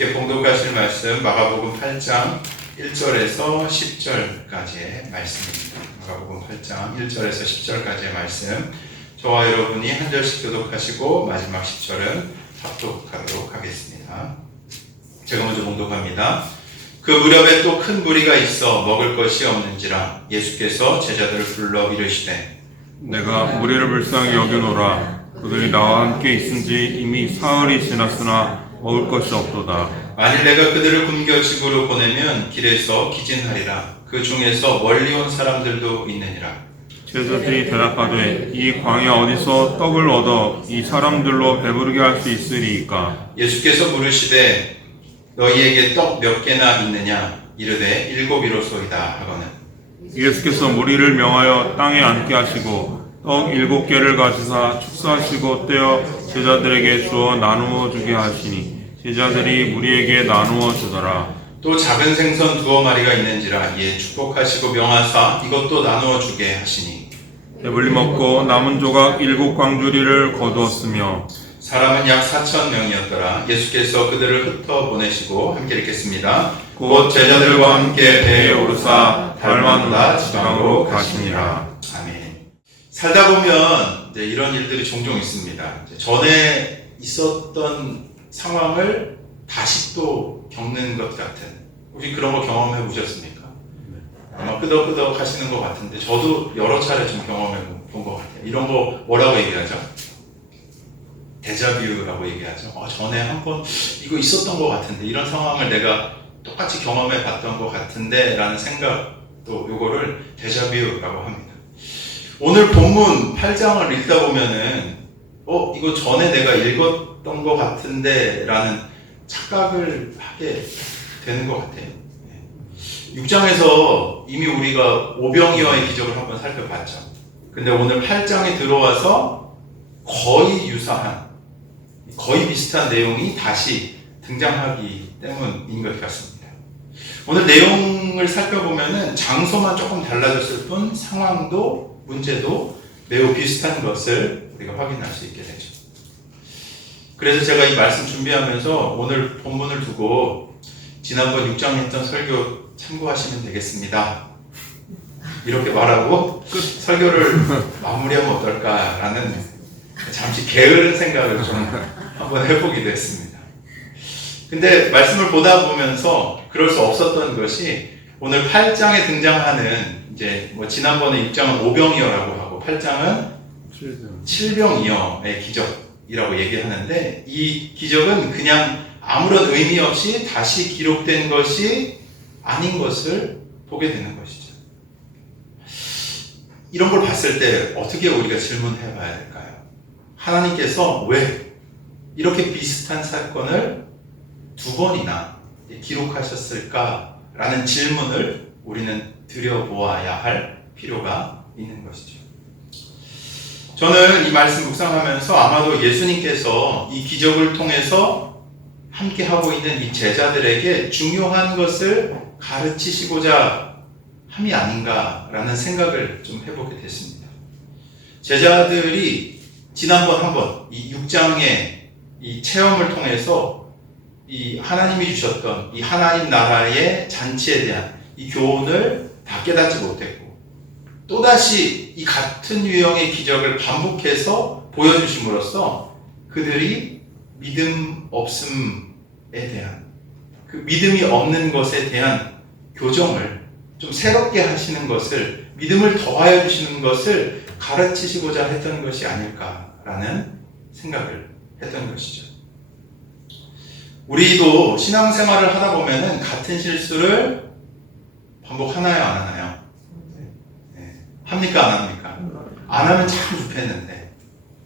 함께 봉독하실 말씀 마가복음 8장 1절에서 10절까지의 말씀입니다. 마가복음 8장 1절에서 10절까지의 말씀, 저와 여러분이 한 절씩 교독하시고 마지막 10절은 합독하도록 하겠습니다. 제가 먼저 봉독합니다. 그 무렵에 또 큰 무리가 있어 먹을 것이 없는지라 예수께서 제자들을 불러 이르시되 내가 무리를 불쌍히 여겨노라. 그들이 나와 함께 있은지 이미 사흘이 지났으나 먹을 것이 없도다. 만일 내가 그들을 굶겨 집으로 보내면 길에서 기진하리라. 그 중에서 멀리 온 사람들도 있느니라. 제자들이 대답하되 이 광야 어디서 떡을 얻어 이 사람들로 배부르게 할 수 있으리이까? 예수께서 물으시되 너희에게 떡 몇 개나 있느냐? 이르되 7이로소이다 하거늘. 예수께서 무리를 명하여 땅에 앉게 하시고 떡 7개를 가지사 축사하시고 떼어 제자들에게 주어 나누어 주게 하시니 제자들이 무리에게 나누어 주더라. 또 작은 생선 2마리가 있는지라 이에 축복하시고 명하사 이것도 나누어 주게 하시니 배불리 먹고 남은 조각 7광주리를 거두었으며 사람은 약 4,000명이었더라. 예수께서 그들을 흩어 보내시고 함께 읽겠습니다. 곧 제자들과 함께 배에 오르사 달마누다 지방으로 가시니라. 아멘. 살다 보면 이제 이런 일들이 종종 있습니다. 전에 있었던 상황을 다시 또 겪는 것 같은, 혹시 그런 거 경험해 보셨습니까? 아마 끄덕끄덕 하시는 것 같은데 저도 여러 차례 좀 경험해 본 것 같아요. 이런 거 뭐라고 얘기하죠? 데자뷰라고 얘기하죠. 전에 한번 이거 있었던 것 같은데, 이런 상황을 내가 똑같이 경험해 봤던 것 같은데 라는 생각도, 요거를 데자뷰라고 합니다. 오늘 본문 8장을 읽다 보면은 이거 전에 내가 읽었던 것 같은데 라는 착각을 하게 되는 것 같아요. 6장에서 이미 우리가 오병이어의 기적을 한번 살펴봤죠. 근데 오늘 8장에 들어와서 거의 유사한, 거의 비슷한 내용이 다시 등장하기 때문인 것 같습니다. 오늘 내용을 살펴보면은 장소만 조금 달라졌을 뿐 상황도 문제도 매우 비슷한 것을 우리가 확인할 수 있게 되죠. 그래서 제가 이 말씀 준비하면서 오늘 본문을 두고 지난번 6장 했던 설교 참고하시면 되겠습니다. 이렇게 말하고 설교를 마무리하면 어떨까라는 잠시 게으른 생각을 좀 한번 해보기도 했습니다. 근데 말씀을 보다 보면서 그럴 수 없었던 것이 오늘 8장에 등장하는, 이제 지난번에 6장은 오병이어라고 하고 8장은 칠병이어의 기적이라고 얘기하는데, 이 기적은 그냥 아무런 의미 없이 다시 기록된 것이 아닌 것을 보게 되는 것이죠. 이런 걸 봤을 때 어떻게 우리가 질문해 봐야 될까요? 하나님께서 왜 이렇게 비슷한 사건을 2번이나 기록하셨을까라는 질문을 우리는 들여보아야 할 필요가 있는 것이죠. 저는 이 말씀 묵상하면서 아마도 예수님께서 이 기적을 통해서 함께 하고 있는 이 제자들에게 중요한 것을 가르치시고자 함이 아닌가라는 생각을 좀 해보게 됐습니다. 제자들이 지난번 한번 이 6장의 이 체험을 통해서 이 하나님이 주셨던 이 하나님 나라의 잔치에 대한 이 교훈을 다 깨닫지 못했고, 또다시 이 같은 유형의 기적을 반복해서 보여주심으로써 그들이 믿음 없음에 대한, 그 믿음이 없는 것에 대한 교정을 좀 새롭게 하시는 것을, 믿음을 더하여 주시는 것을 가르치시고자 했던 것이 아닐까라는 생각을 했던 것이죠. 우리도 신앙생활을 하다 보면은 같은 실수를 반복하나요, 안 하나요? 네. 합니까, 안 합니까? 안 하면 참 좋겠는데,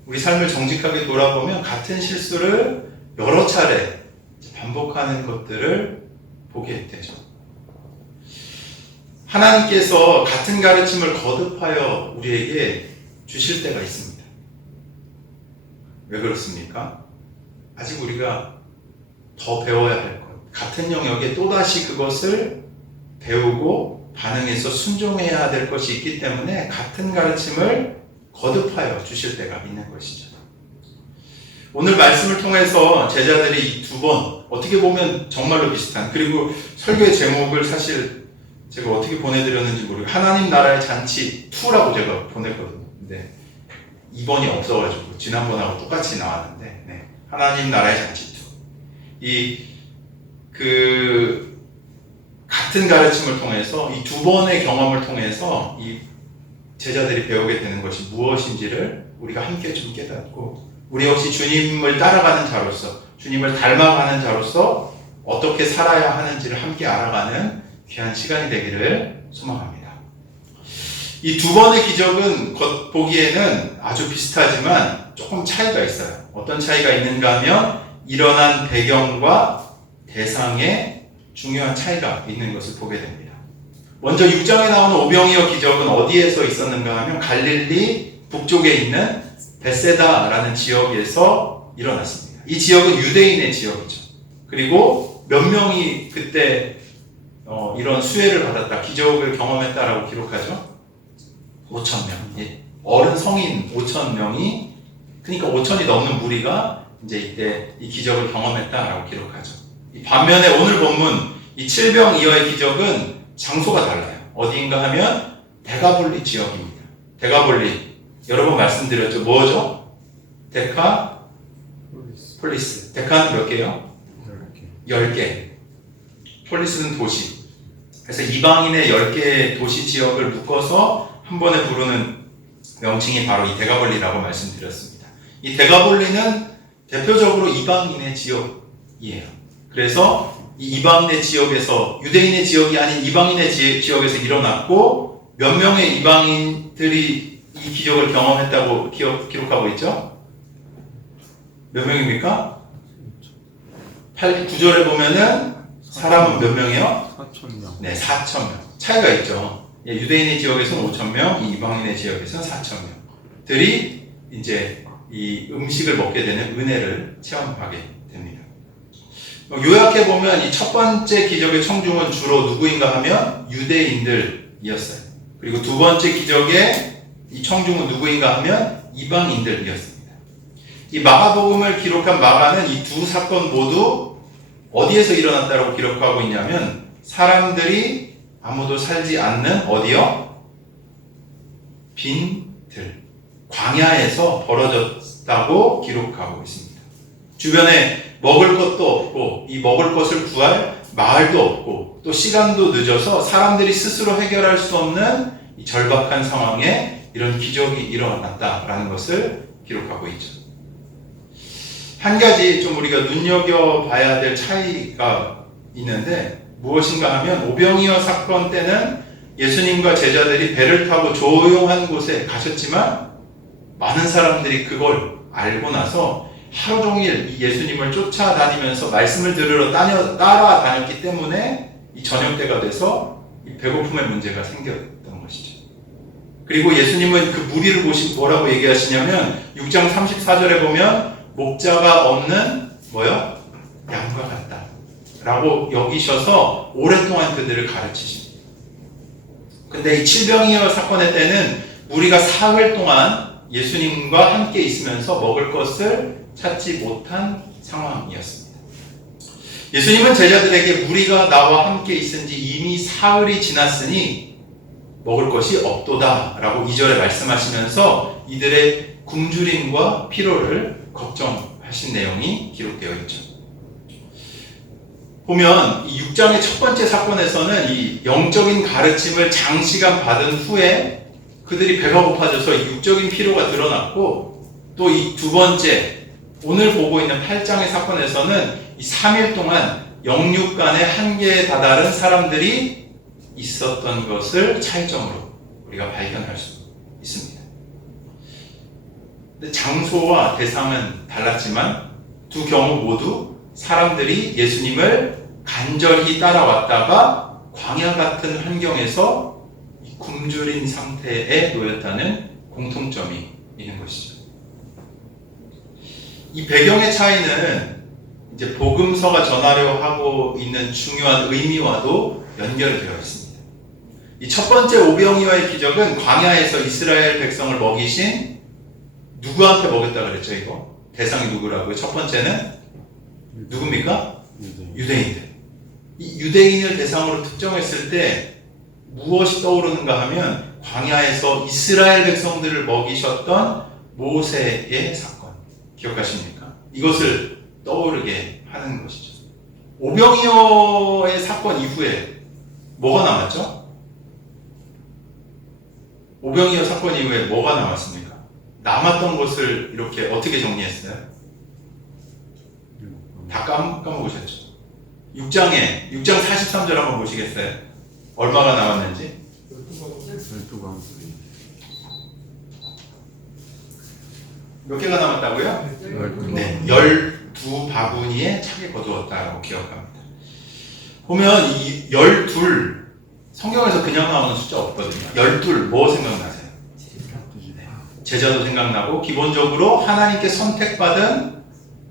우리 삶을 정직하게 돌아보면 같은 실수를 여러 차례 반복하는 것들을 보게 되죠. 하나님께서 같은 가르침을 거듭하여 우리에게 주실 때가 있습니다. 왜 그렇습니까? 아직 우리가 더 배워야 할 것, 같은 영역에 또다시 그것을 배우고 반응해서 순종해야 될 것이 있기 때문에 같은 가르침을 거듭하여 주실 때가 있는 것이죠. 오늘 말씀을 통해서 제자들이 이 2번, 어떻게 보면 정말로 비슷한, 그리고 설교의 제목을 사실 제가 어떻게 보내드렸는지 모르겠어요. 하나님 나라의 잔치 2라고 제가 보냈거든요. 근데 2번이 없어가지고 지난번하고 똑같이 나왔는데, 네. 하나님 나라의 잔치 2. 같은 가르침을 통해서 이 두 번의 경험을 통해서 이 제자들이 배우게 되는 것이 무엇인지를 우리가 함께 좀 깨닫고, 우리 역시 주님을 따라가는 자로서, 주님을 닮아가는 자로서 어떻게 살아야 하는지를 함께 알아가는 귀한 시간이 되기를 소망합니다. 이 두 번의 기적은 겉보기에는 아주 비슷하지만 조금 차이가 있어요. 어떤 차이가 있는가 하면 일어난 배경과 대상에 중요한 차이가 있는 것을 보게 됩니다. 먼저 6장에 나오는 오병이어 기적은 어디에서 있었는가 하면 갈릴리 북쪽에 있는 베세다라는 지역에서 일어났습니다. 이 지역은 유대인의 지역이죠. 그리고 몇 명이 그때 이런 수혜를 받았다, 기적을 경험했다라고 기록하죠? 5,000명. 예. 어른 성인 5,000명이, 그러니까 5,000이 넘는 무리가 이제 이때 이 기적을 경험했다라고 기록하죠. 반면에 오늘 본문 이 7병이어의 기적은 장소가 달라요. 어디인가 하면 데가볼리 지역입니다. 데가볼리, 여러 번 말씀드렸죠. 뭐죠? 폴리스. 데카는 몇 개요? 10개. 폴리스는 도시. 그래서 이방인의 10개의 도시 지역을 묶어서 한 번에 부르는 명칭이 바로 이 데가볼리라고 말씀드렸습니다. 이 데가볼리는 대표적으로 이방인의 지역이에요. 그래서 이 이방인의 지역에서, 유대인의 지역이 아닌 이방인의 지역에서 일어났고, 몇 명의 이방인들이 이 기적을 경험했다고 기록하고 있죠? 몇 명입니까? 9절에 보면은 사람은 몇 명이요? 4,000명. 네, 4,000명. 차이가 있죠. 유대인의 지역에서는 5,000명, 이방인의 지역에서는 4,000명들이 이제 이 음식을 먹게 되는 은혜를 체험하게 됩니다. 요약해보면 이 첫 번째 기적의 청중은 주로 누구인가 하면 유대인들이었어요. 그리고 두 번째 기적의 이 청중은 누구인가 하면 이방인들이었습니다. 이 마가복음을 기록한 마가는 이 두 사건 모두 어디에서 일어났다고 기록하고 있냐면 사람들이 아무도 살지 않는 어디요? 빈 들, 광야에서 벌어졌다고 기록하고 있습니다. 주변에 먹을 것도 없고, 이 먹을 것을 구할 마을도 없고, 또 시간도 늦어서 사람들이 스스로 해결할 수 없는 이 절박한 상황에 이런 기적이 일어났다라는 것을 기록하고 있죠. 한 가지 좀 우리가 눈여겨봐야 될 차이가 있는데, 무엇인가 하면 오병이어 사건 때는 예수님과 제자들이 배를 타고 조용한 곳에 가셨지만 많은 사람들이 그걸 알고 나서 하루 종일 이 예수님을 쫓아다니면서 말씀을 들으러 따라다녔기 때문에 이 저녁 때가 돼서 이 배고픔의 문제가 생겼던 것이죠. 그리고 예수님은 그 무리를 보시고 뭐라고 얘기하시냐면 6장 34절에 보면 목자가 없는 뭐요? 양과 같다 라고 여기셔서 오랫동안 그들을 가르치십니다. 근데 이 7병이어 사건의 때는 무리가 사흘 동안 예수님과 함께 있으면서 먹을 것을 찾지 못한 상황이었습니다. 예수님은 제자들에게 무리가 나와 함께 있은 지 이미 사흘이 지났으니 먹을 것이 없도다 라고 2절에 말씀하시면서 이들의 굶주림과 피로를 걱정하신 내용이 기록되어 있죠. 보면 이 6장의 첫 번째 사건에서는 이 영적인 가르침을 장시간 받은 후에 그들이 배가 고파져서 육적인 피로가 드러났고, 또 이 두 번째 오늘 보고 있는 8장의 사건에서는 이 3일 동안 영육간의 한계에 다다른 사람들이 있었던 것을 차이점으로 우리가 발견할 수 있습니다. 근데 장소와 대상은 달랐지만 두 경우 모두 사람들이 예수님을 간절히 따라왔다가 광야 같은 환경에서 굶주린 상태에 놓였다는 공통점이 있는 것이죠. 이 배경의 차이는 이제 복음서가 전하려 하고 있는 중요한 의미와도 연결이 되어 있습니다. 이 첫 번째 오병이어의 기적은 광야에서 이스라엘 백성을 먹이신, 누구한테 먹였다 그랬죠, 이거? 대상이 누구라고요? 첫 번째는 누굽니까? 유대인들. 이 유대인을 대상으로 특정했을 때 무엇이 떠오르는가 하면 광야에서 이스라엘 백성들을 먹이셨던 모세의 사건. 기억하십니까? 이것을 떠오르게 하는 것이죠. 오병이어의 사건 이후에 뭐가 남았죠? 오병이어 사건 이후에 뭐가 남았습니까? 남았던 것을 이렇게 어떻게 정리했어요? 다 까먹으셨죠? 6장 43절 한번 보시겠어요? 얼마가 남았는지? 12광들이 몇 개가 남았다고요? 12광. 네, 12바구니에 차게 거두었다라고 기억합니다. 보면 이 12, 성경에서 그냥 나오는 숫자 없거든요. 12, 뭐 생각나세요? 제자도 생각나고, 기본적으로 하나님께 선택받은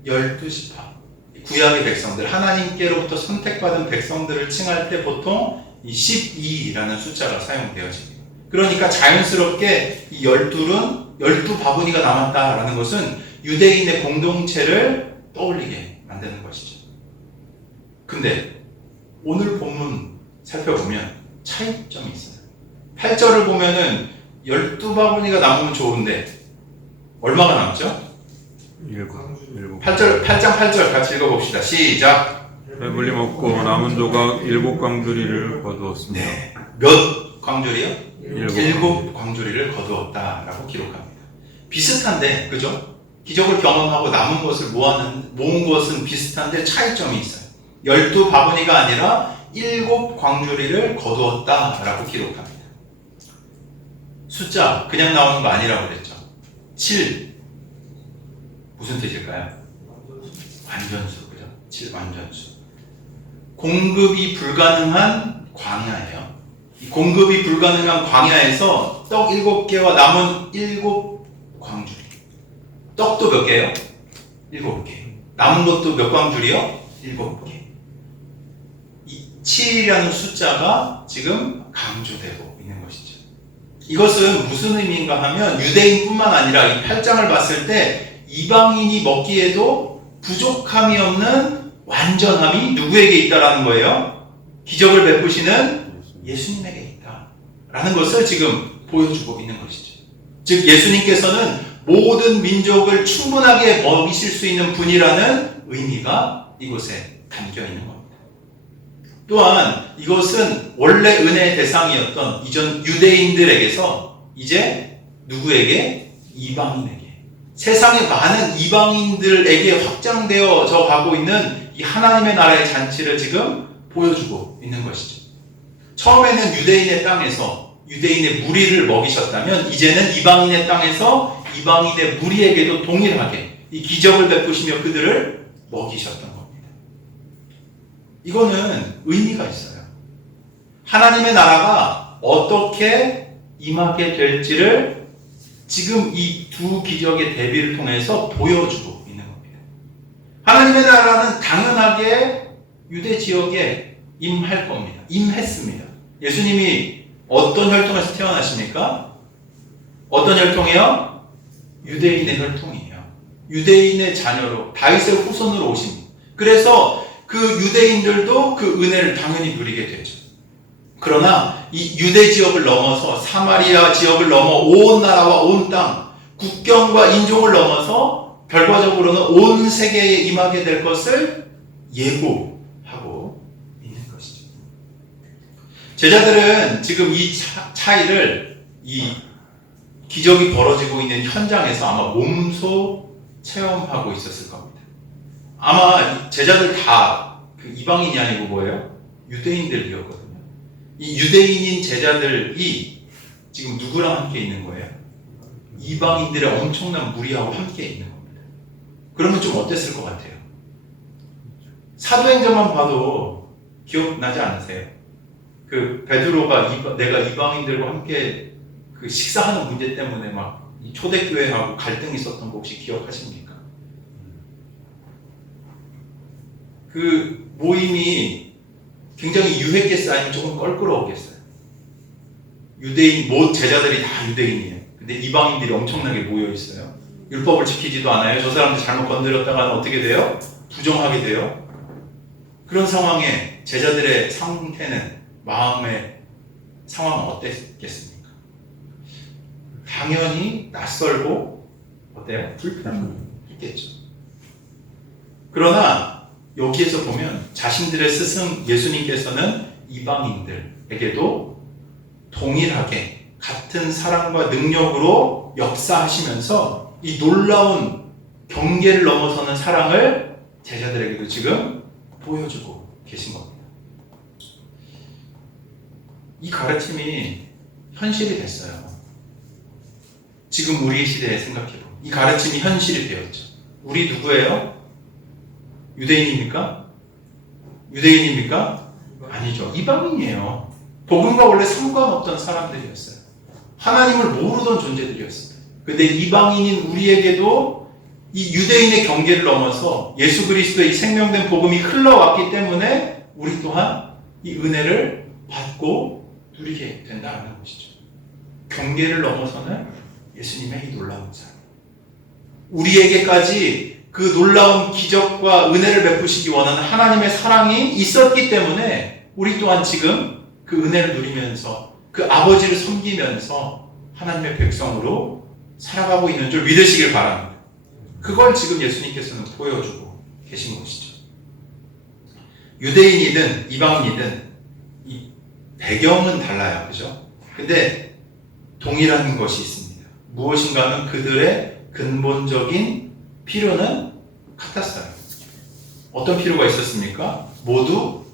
12지파. 구약의 백성들, 하나님께로부터 선택받은 백성들을 칭할 때 보통 이 12라는 숫자가 사용되어집니다. 그러니까 자연스럽게 이 12은 12바구니가 남았다라는 것은 유대인의 공동체를 떠올리게 만드는 것이죠. 근데 오늘 본문 살펴보면 차이점이 있어요. 8절을 보면은 12바구니가 남으면 좋은데 얼마가 남죠? 8장 8절 같이 읽어봅시다. 시작. 배불리 먹고 남은 조각 7광주리를 거두었습니다. 네. 몇 광주리요? 7광주리. 7광주리를 거두었다라고 기록합니다. 비슷한데, 그죠? 기적을 경험하고 남은 것을 모은 것은 비슷한데 차이점이 있어요. 12바구니가 아니라 7광주리를 거두었다라고 기록합니다. 숫자 그냥 나오는 거 아니라고 그랬죠. 7 무슨 뜻일까요? 완전수, 그죠? 7 완전수. 공급이 불가능한 광야예요. 이 공급이 불가능한 광야에서 떡 7개와 남은 7광주리. 떡도 몇 개예요? 7개. 남은 것도 몇 광주리요? 7개. 이 7이라는 숫자가 지금 강조되고 있는 것이죠. 이것은 무슨 의미인가 하면 유대인뿐만 아니라 이 8장을 봤을 때 이방인이 먹기에도 부족함이 없는 완전함이 누구에게 있다라는 거예요? 기적을 베푸시는 예수님에게 있다라는 것을 지금 보여주고 있는 것이죠. 즉 예수님께서는 모든 민족을 충분하게 먹이실 수 있는 분이라는 의미가 이곳에 담겨 있는 겁니다. 또한 이것은 원래 은혜의 대상이었던 이전 유대인들에게서 이제 누구에게? 이방인에게. 세상의 많은 이방인들에게 확장되어져 가고 있는 이 하나님의 나라의 잔치를 지금 보여주고 있는 것이죠. 처음에는 유대인의 땅에서 유대인의 무리를 먹이셨다면 이제는 이방인의 땅에서 이방인의 무리에게도 동일하게 이 기적을 베푸시며 그들을 먹이셨던 겁니다. 이거는 의미가 있어요. 하나님의 나라가 어떻게 임하게 될지를 지금 이 두 기적의 대비를 통해서 보여주고 있는 겁니다. 하나님의 나라는 당연하게 유대 지역에 임할 겁니다. 임했습니다. 예수님이 어떤 혈통에서 태어나십니까? 어떤 혈통이요? 유대인의 혈통이에요. 유대인의 자녀로 다윗의 후손으로 오십니다. 그래서 그 유대인들도 그 은혜를 당연히 누리게 되죠. 그러나 이 유대 지역을 넘어서 사마리아 지역을 넘어 온 나라와 온 땅, 국경과 인종을 넘어서 결과적으로는 온 세계에 임하게 될 것을 예고하고 있는 것이죠. 제자들은 지금 이 차이를 이 기적이 벌어지고 있는 현장에서 아마 몸소 체험하고 있었을 겁니다. 아마 제자들 다 그 이방인이 아니고 뭐예요? 유대인들이었거든요. 이 유대인인 제자들이 지금 누구랑 함께 있는 거예요? 이방인들의 엄청난 무리하고 함께 있는 겁니다. 그러면 좀 어땠을 것 같아요? 사도행전만 봐도 기억나지 않으세요? 그 베드로가 내가 이방인들과 함께 그 식사하는 문제 때문에 막 초대교회하고 갈등이 있었던 거 혹시 기억하십니까? 그 모임이 굉장히 유했겠어요? 아니면 조금 껄끄러웠겠어요? 유대인, 제자들이 다 유대인이에요. 근데 이방인들이 엄청나게 모여있어요. 율법을 지키지도 않아요. 저 사람들 잘못 건드렸다가는 어떻게 돼요? 부정하게 돼요. 그런 상황에 제자들의 상태는, 마음의 상황은 어땠겠습니까? 당연히 낯설고 어때요? 불편했겠죠. 그러나 여기에서 보면 자신들의 스승 예수님께서는 이방인들에게도 동일하게 같은 사랑과 능력으로 역사하시면서 이 놀라운 경계를 넘어서는 사랑을 제자들에게도 지금 보여주고 계신 겁니다. 이 가르침이 현실이 됐어요. 지금 우리 시대에 생각해보면 이 가르침이 현실이 되었죠. 우리 누구예요? 유대인입니까? 유대인입니까? 아니죠. 이방인이에요. 복음과 원래 상관없던 사람들이었어요. 하나님을 모르던 존재들이었어요. 근데 이방인인 우리에게도 이 유대인의 경계를 넘어서 예수 그리스도의 이 생명된 복음이 흘러왔기 때문에 우리 또한 이 은혜를 받고 누리게 된다는 것이죠. 경계를 넘어서는 예수님의 이 놀라운 사랑. 우리에게까지 그 놀라운 기적과 은혜를 베푸시기 원하는 하나님의 사랑이 있었기 때문에 우리 또한 지금 그 은혜를 누리면서 그 아버지를 섬기면서 하나님의 백성으로 살아가고 있는 줄 믿으시길 바랍니다. 그걸 지금 예수님께서는 보여주고 계신 것이죠. 유대인이든 이방인이든 이 배경은 달라요. 그죠? 근데 동일한 것이 있습니다. 무엇인가 하면 그들의 근본적인 필요는 같았어요. 어떤 필요가 있었습니까? 모두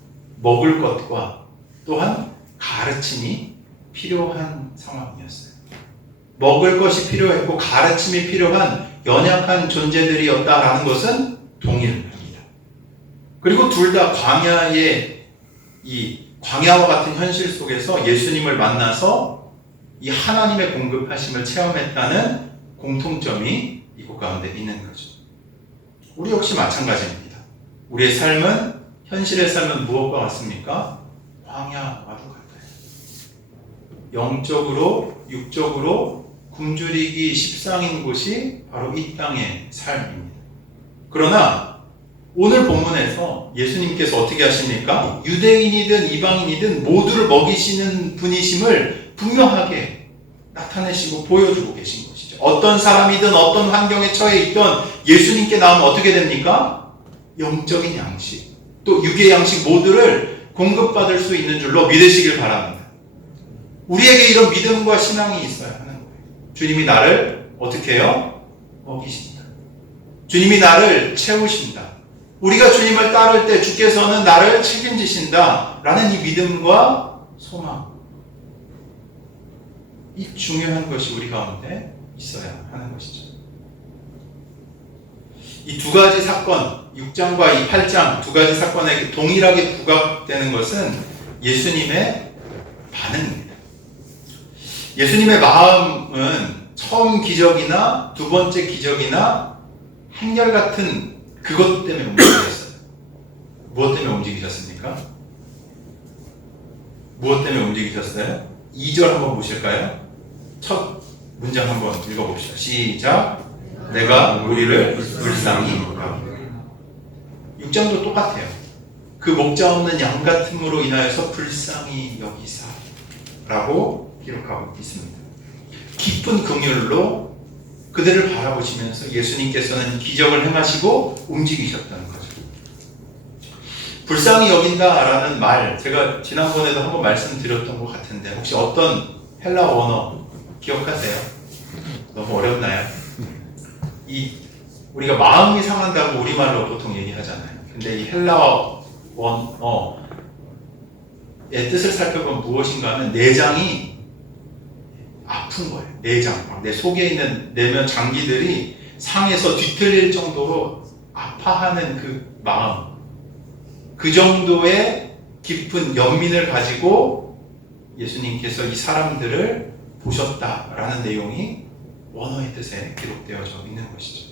먹을 것과 또한 가르침이 필요한 상황이었어요. 먹을 것이 필요했고 가르침이 필요한 연약한 존재들이었다라는 것은 동일합니다. 그리고 둘 다 광야의 이 광야와 같은 현실 속에서 예수님을 만나서 이 하나님의 공급하심을 체험했다는 공통점이 이곳 가운데 있는 거죠. 우리 역시 마찬가지입니다. 우리의 삶은, 현실의 삶은 무엇과 같습니까? 광야와도 같아요. 영적으로, 육적으로 굶주리기 십상인 곳이 바로 이 땅의 삶입니다. 그러나 오늘 본문에서 예수님께서 어떻게 하십니까? 유대인이든 이방인이든 모두를 먹이시는 분이심을 분명하게 나타내시고 보여주고 계신 것이죠. 어떤 사람이든 어떤 환경에 처해 있던 예수님께 나오면 어떻게 됩니까? 영적인 양식, 또 육의 양식 모두를 공급받을 수 있는 줄로 믿으시길 바랍니다. 우리에게 이런 믿음과 신앙이 있어야 하는 거예요. 주님이 나를 어떻게 해요? 먹이신다. 주님이 나를 채우신다. 우리가 주님을 따를 때 주께서는 나를 책임지신다 라는 이 믿음과 소망, 이 중요한 것이 우리 가운데 있어야 하는 것이죠. 이 두 가지 사건, 6장과 이 8장 두 가지 사건에 동일하게 부각되는 것은 예수님의 반응입니다. 예수님의 마음은 처음 기적이나 두 번째 기적이나 한결같은 그것 때문에 움직이셨어요. 무엇 때문에 움직이셨습니까? 무엇 때문에 움직이셨어요? 2절 한번 보실까요? 첫 문장 한번 읽어봅시다. 시작. 내가 우리를 불쌍히 여기고. 6장도 똑같아요. 그 목자 없는 양 같음으로 인하여서 불쌍히 여기사 라고 기록하고 있습니다. 깊은 긍휼로 그들을 바라보시면서 예수님께서는 기적을 행하시고 움직이셨다는 거죠. 불쌍히 여긴다라는 말, 제가 지난번에도 한번 말씀드렸던 것 같은데 혹시 어떤 헬라 원어 기억하세요? 너무 어렵나요? 우리가 마음이 상한다고 우리말로 보통 얘기하잖아요. 근데 이 헬라 원어의 뜻을 살펴보면 무엇인가 하면 내장이 아픈 거예요. 내장. 내 속에 있는 내면 장기들이 상에서 뒤틀릴 정도로 아파하는 그 마음. 그 정도의 깊은 연민을 가지고 예수님께서 이 사람들을 보셨다라는 내용이 원어의 뜻에 기록되어져 있는 것이죠.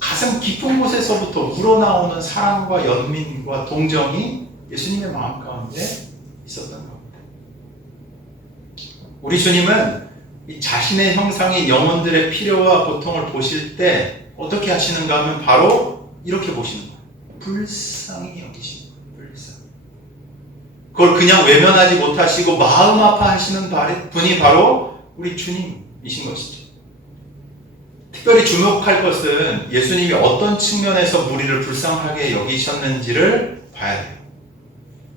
가슴 깊은 곳에서부터 우러나오는 사랑과 연민과 동정이 예수님의 마음 가운데 있었던 겁니다. 우리 주님은 이 자신의 형상인 영혼들의 필요와 고통을 보실 때 어떻게 하시는가 하면 바로 이렇게 보시는 거예요. 불쌍히 여기시는 거예요. 불쌍. 그걸 그냥 외면하지 못하시고 마음 아파하시는 분이 바로 우리 주님이신 것이죠. 특별히 주목할 것은 예수님이 어떤 측면에서 무리를 불쌍하게 여기셨는지를 봐야 돼요.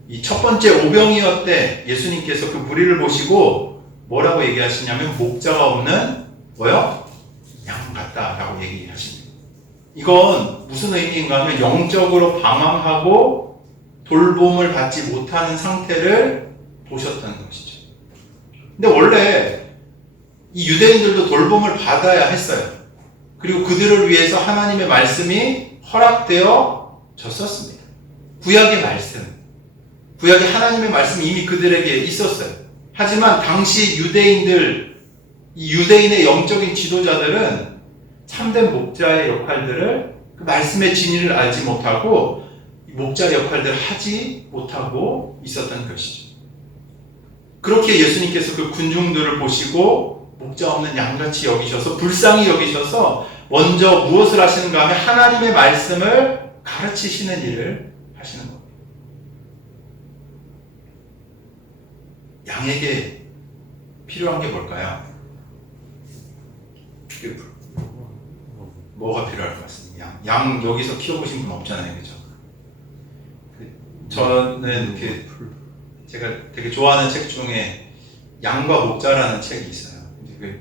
이 첫 번째 오병이어 때 예수님께서 그 무리를 보시고 뭐라고 얘기하시냐면 목자가 없는 뭐요? 양 같다라고 얘기하십니다. 이건 무슨 의미인가 하면 영적으로 방황하고 돌봄을 받지 못하는 상태를 보셨다는 것이죠. 근데 원래 이 유대인들도 돌봄을 받아야 했어요. 그리고 그들을 위해서 하나님의 말씀이 허락되어 졌었습니다. 구약의 말씀, 구약의 하나님의 말씀이 이미 그들에게 있었어요. 하지만 당시 이 유대인의 영적인 지도자들은 참된 목자의 역할들을 그 말씀의 진리를 알지 못하고 목자의 역할들을 하지 못하고 있었던 것이죠. 그렇게 예수님께서 그 군중들을 보시고 목자 없는 양같이 여기셔서 불쌍히 여기셔서 먼저 무엇을 하시는가 하면 하나님의 말씀을 가르치시는 일을 하시는 겁니다. 양에게 필요한 게 뭘까요? 뭐가 필요할 것 같습니다. 양 여기서 키워보신 분 없잖아요, 그죠? 저는 제가 되게 좋아하는 책 중에 양과 목자라는 책이 있어요.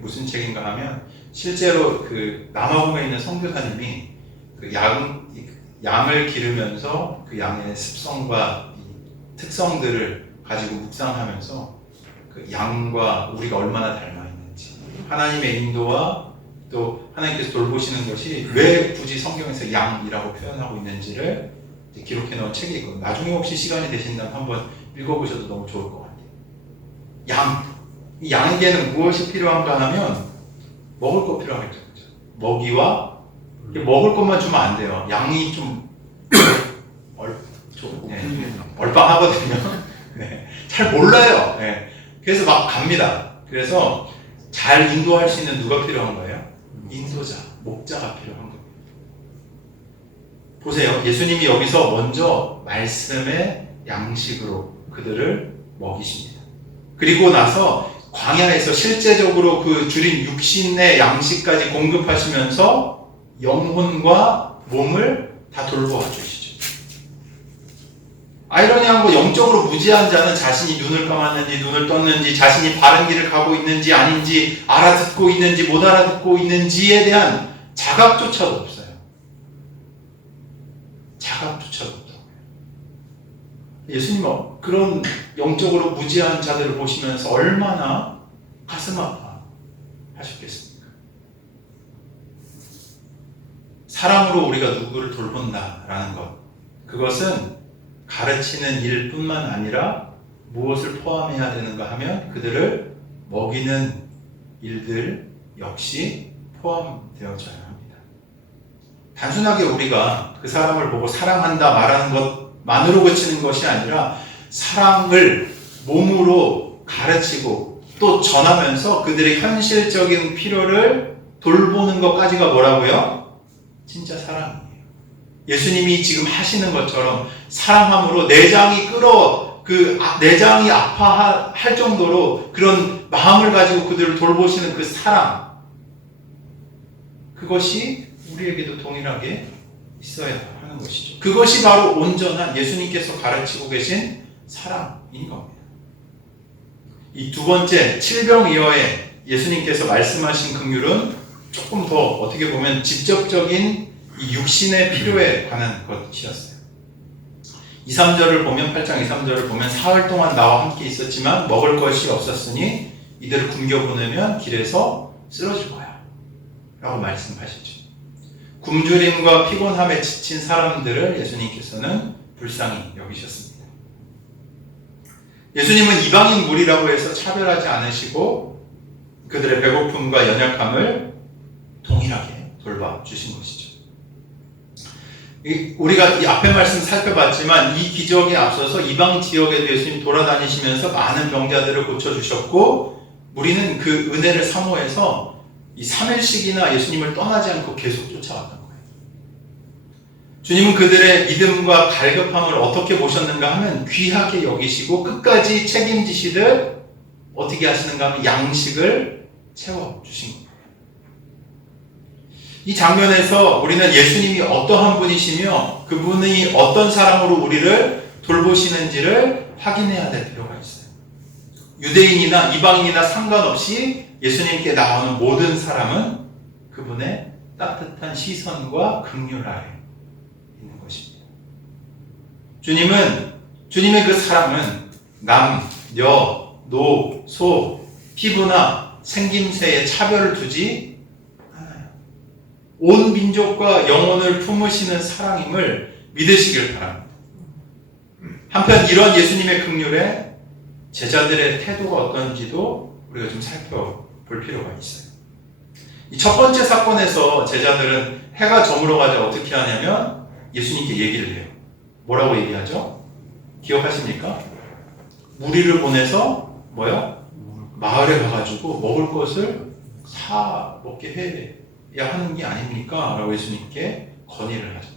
무슨 책인가 하면 실제로 그 남아공에 있는 선교사님이 그 양을 기르면서 그 양의 습성과 특성들을 가지고 묵상하면서 그 양과 우리가 얼마나 닮아 있는지, 하나님의 인도와 또 하나님께서 돌보시는 것이 왜 굳이 성경에서 양이라고 표현하고 있는지를 기록해 놓은 책이 있거든요. 나중에 혹시 시간이 되신다면 한번 읽어보셔도 너무 좋을 것 같아요. 이 양에게는 무엇이 필요한가 하면 먹을 거 필요하겠죠. 먹이와 먹을 것만 주면 안 돼요. 양이 좀 얼빵하거든요. 네. 잘 몰라요. 네. 그래서 막 갑니다. 그래서 잘 인도할 수 있는 누가 필요한 거예요? 인도자, 목자가 필요한 겁니다. 보세요. 예수님이 여기서 먼저 말씀의 양식으로 그들을 먹이십니다. 그리고 나서 광야에서 실제적으로 그 줄인 육신의 양식까지 공급하시면서 영혼과 몸을 다 돌보아 주시죠. 아이러니한 거, 영적으로 무지한 자는 자신이 눈을 감았는지 눈을 떴는지, 자신이 바른 길을 가고 있는지 아닌지, 알아듣고 있는지 못 알아듣고 있는지에 대한 자각조차도 없어요. 자각조차도 없다고요. 예수님은 그런 영적으로 무지한 자들을 보시면서 얼마나 가슴 아파 하셨겠습니까? 사랑으로 우리가 누구를 돌본다라는 것, 그것은 가르치는 일뿐만 아니라 무엇을 포함해야 되는가 하면 그들을 먹이는 일들 역시 포함되어져야 합니다. 단순하게 우리가 그 사람을 보고 사랑한다 말하는 것만으로 그치는 것이 아니라 사랑을 몸으로 가르치고 또 전하면서 그들의 현실적인 필요를 돌보는 것까지가 뭐라고요? 진짜 사랑이에요. 예수님이 지금 하시는 것처럼 사랑함으로 내장이 내장이 아파할 정도로 그런 마음을 가지고 그들을 돌보시는 그 사랑, 그것이 우리에게도 동일하게 있어야 하는 것이죠. 그것이 바로 온전한 예수님께서 가르치고 계신 사랑인 겁니다. 이 두 번째 칠병이어에 예수님께서 말씀하신 긍휼은 조금 더 어떻게 보면 직접적인 이 육신의 필요에 관한 것이었어요. 2, 3절을 보면 8장 2, 3절을 보면 사흘 동안 나와 함께 있었지만 먹을 것이 없었으니 이들을 굶겨보내면 길에서 쓰러질 거야 라고 말씀하시죠. 굶주림과 피곤함에 지친 사람들을 예수님께서는 불쌍히 여기셨습니다. 예수님은 이방인 무리라고 해서 차별하지 않으시고 그들의 배고픔과 연약함을 동일하게 돌봐주신 것이죠. 우리가 이 앞에 말씀 살펴봤지만 이 기적에 앞서서 이방 지역에도 예수님 돌아다니시면서 많은 병자들을 고쳐주셨고 우리는 그 은혜를 사모해서 이 3일씩이나 예수님을 떠나지 않고 계속 쫓아왔던 거예요. 주님은 그들의 믿음과 갈급함을 어떻게 보셨는가 하면 귀하게 여기시고 끝까지 책임지시듯 어떻게 하시는가 하면 양식을 채워주신 겁니다. 이 장면에서 우리는 예수님이 어떠한 분이시며 그분이 어떤 사랑으로 우리를 돌보시는지를 확인해야 될 필요가 있어요. 유대인이나 이방인이나 상관없이 예수님께 나오는 모든 사람은 그분의 따뜻한 시선과 긍휼 아래 있는 것입니다. 주님의 그 사랑은 남, 여, 노, 소, 피부나 생김새에 차별을 두지 않아요. 온 민족과 영혼을 품으시는 사랑임을 믿으시길 바랍니다. 한편 이런 예수님의 긍휼에 제자들의 태도가 어떤지도 우리가 좀 살펴볼 필요가 있어요. 이 첫 번째 사건에서 제자들은 해가 저물어 가자 어떻게 하냐면 예수님께 얘기를 해요. 뭐라고 얘기하죠? 기억하십니까? 무리를 보내서 마을에 가가지고 먹을 것을 사 먹게 해야 하는 게 아닙니까? 라고 예수님께 건의를 하죠.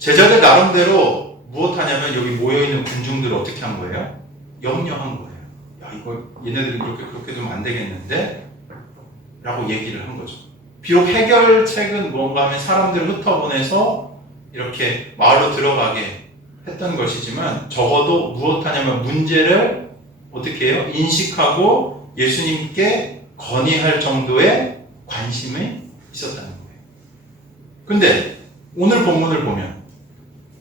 제자들 나름대로 무엇 하냐면 여기 모여있는 군중들을 어떻게 한 거예요? 염려한 거예요. 야, 이거 얘네들이 그렇게 두면 안 되겠는데? 라고 얘기를 한 거죠. 비록 해결책은 뭔가 하면 사람들을 흩어보내서 이렇게 마을로 들어가게 했던 것이지만 적어도 무엇 하냐면 문제를 어떻게 해요? 인식하고 예수님께 건의할 정도의 관심이 있었다는 거예요. 근데 오늘 본문을 보면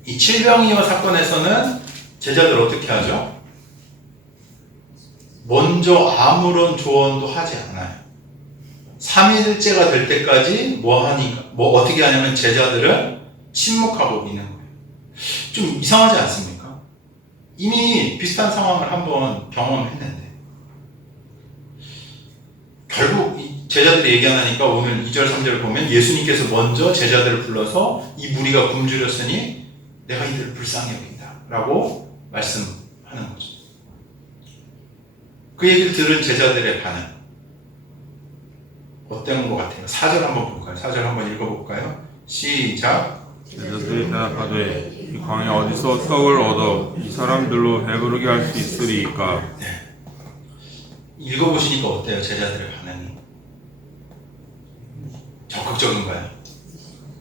이 칠병이어 사건에서는 제자들 어떻게 하죠? 먼저 아무런 조언도 하지 않아요. 3일째가 될 때까지 어떻게 하냐면 제자들은 침묵하고 있는 거예요. 좀 이상하지 않습니까? 이미 비슷한 상황을 한번 경험했는데 결국 제자들이 얘기 안 하니까 오늘 2절 3절을 보면 예수님께서 먼저 제자들을 불러서 이 무리가 굶주렸으니 내가 이들을 불쌍히 여긴다 라고 말씀하는 거죠. 그 얘기를 들은 제자들의 반응 어떤 것 같아요? 4절 한번 볼까요? 4절 한번 읽어볼까요? 시작. 제자들이 대답하되 이 광야 어디서 떡을 얻어 이 사람들로 배부르게 할 수 있으리이까? 네. 읽어보시니까 어때요? 제자들의 반응이 적극적인가요?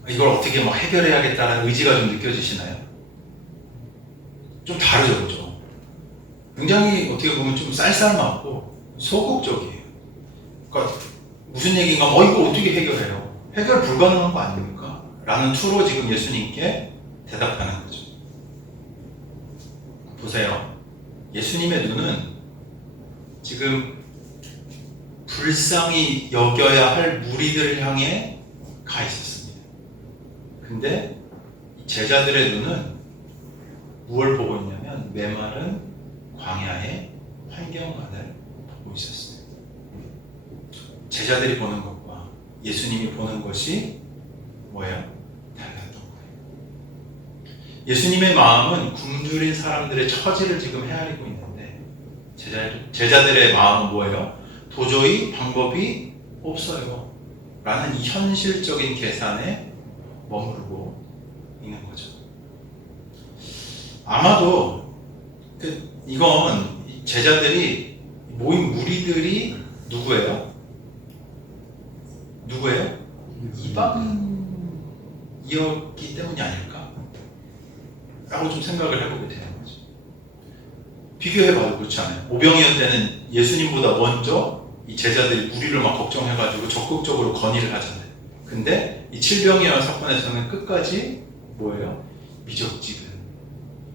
이걸 어떻게 막 해결해야겠다는 의지가 좀 느껴지시나요? 좀 다르죠, 그죠? 굉장히 어떻게 보면 좀 쌀쌀맞고 소극적이에요. 그러니까 무슨 얘기인가? 이거 어떻게 해결해요? 해결 불가능한 거 아닙니까? 라는 투로 지금 예수님께 대답하는 거죠. 보세요. 예수님의 눈은 지금 불쌍히 여겨야 할 무리들을 향해 가 있었습니다. 근데 제자들의 눈은 무엇을 보고 있냐면 메마른 광야의 환경만을 보고 있었어요. 제자들이 보는 것과 예수님이 보는 것이 뭐예요? 달랐던 거예요. 예수님의 마음은 굶주린 사람들의 처지를 지금 헤아리고 있는데 제자들의 마음은 뭐예요? 도저히 방법이 없어요 라는 이 현실적인 계산에 머무르고 있는 거죠. 아마도 이건 제자들이 모인 무리들이 누구예요? 이방인이었기 때문이 아닐까? 라고 좀 생각을 해보게 되는 거죠. 비교해봐도 그렇지 않아요? 오병이어 때는 예수님보다 먼저 이 제자들이 무리를 막 걱정해가지고 적극적으로 건의를 하잖아요. 근데 이 칠병이어 사건에서는 끝까지 뭐예요? 미적지근,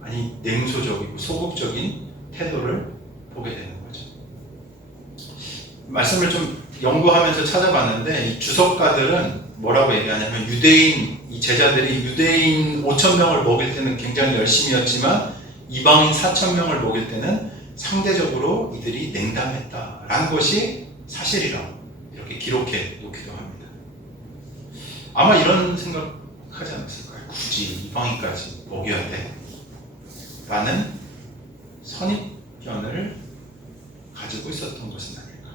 아니 냉소적이고 소극적인 태도를 보게 되는 거죠. 말씀을 좀 연구하면서 찾아봤는데 이 주석가들은 뭐라고 얘기하냐면 이 제자들이 유대인 5,000명을 먹일 때는 굉장히 열심히였지만 이방인 4,000명을 먹일 때는 상대적으로 이들이 냉담했다라는 것이 사실이라고 이렇게 기록해 놓기도 합니다. 아마 이런 생각하지 않았을까요? 굳이 이방인까지 먹여야 돼? 라는 선입견을 가지고 있었던 것은 아닐까.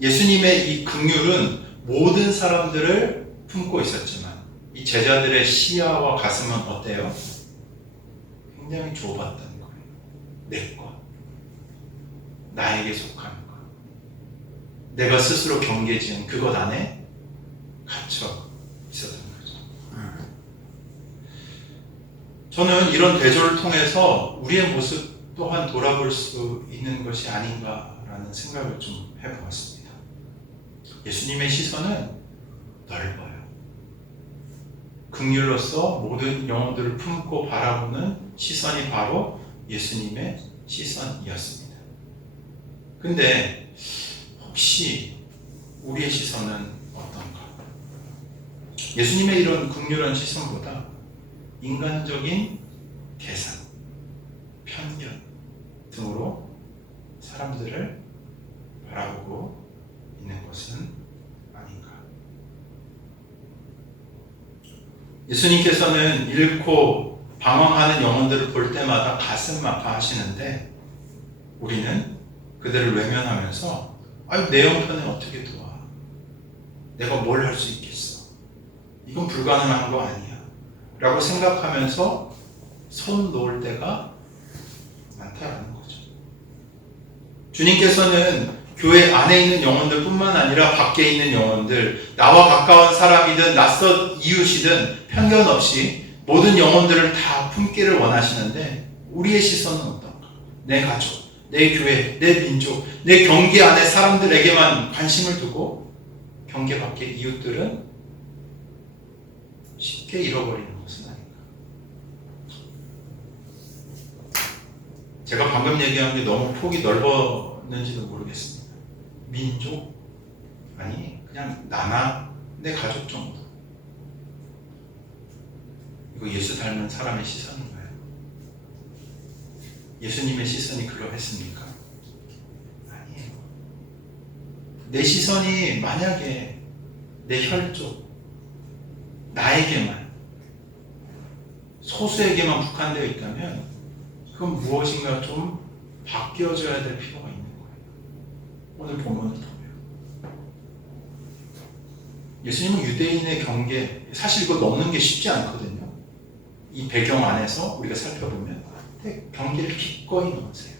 예수님의 이 긍휼은 모든 사람들을 품고 있었지만 이 제자들의 시야와 가슴은 어때요? 굉장히 좁았던 거예요. 내 것, 나에게 속하는 것, 내가 스스로 경계지은 그것 안에 갇혀 있었던 거죠. 저는 이런 대조를 통해서 우리의 모습 또한 돌아볼 수 있는 것이 아닌가라는 생각을 좀 해보았습니다. 예수님의 시선은 넓어요. 긍휼로서 모든 영혼들을 품고 바라보는 시선이 바로 예수님의 시선이었습니다. 근데 혹시 우리의 시선은 어떤가? 예수님의 이런 긍휼한 시선보다 인간적인 계산, 편견 등으로 사람들을 바라보고 있는 것은 아닌가? 예수님께서는 잃고 방황하는 영혼들을 볼 때마다 가슴 아파하시는데 우리는 그들을 외면하면서 아유 내 형편은 어떻게 도와? 내가 뭘 할 수 있겠어? 이건 불가능한 거 아니야 라고 생각하면서 손 놓을 때가 많다라는 거죠. 주님께서는 교회 안에 있는 영혼들 뿐만 아니라 밖에 있는 영혼들, 나와 가까운 사람이든 낯선 이웃이든 편견 없이 모든 영혼들을 다 품기를 원하시는데 우리의 시선은 어떤가? 내 가족, 내 교회, 내 민족, 내 경계 안에 사람들에게만 관심을 두고 경계 밖의 이웃들은 쉽게 잃어버리는 것은 아닌가? 제가 방금 얘기한 게 너무 폭이 넓었는지도 모르겠습니다. 민족? 아니 그냥 나나 내 가족 정도. 이거 예수 닮은 사람의 시선인가요? 예수님의 시선이 그러했습니까? 아니에요. 내 시선이 만약에 내 혈족, 나에게만, 소수에게만 국한되어 있다면 그건 무엇인가 좀 바뀌어져야 될 필요가 있는 거예요. 오늘 본문을 보면 예수님은 유대인의 경계, 사실 이거 넘는 게 쉽지 않거든요. 이 배경 안에서 우리가 살펴보면 경계를 기꺼이 넘으세요.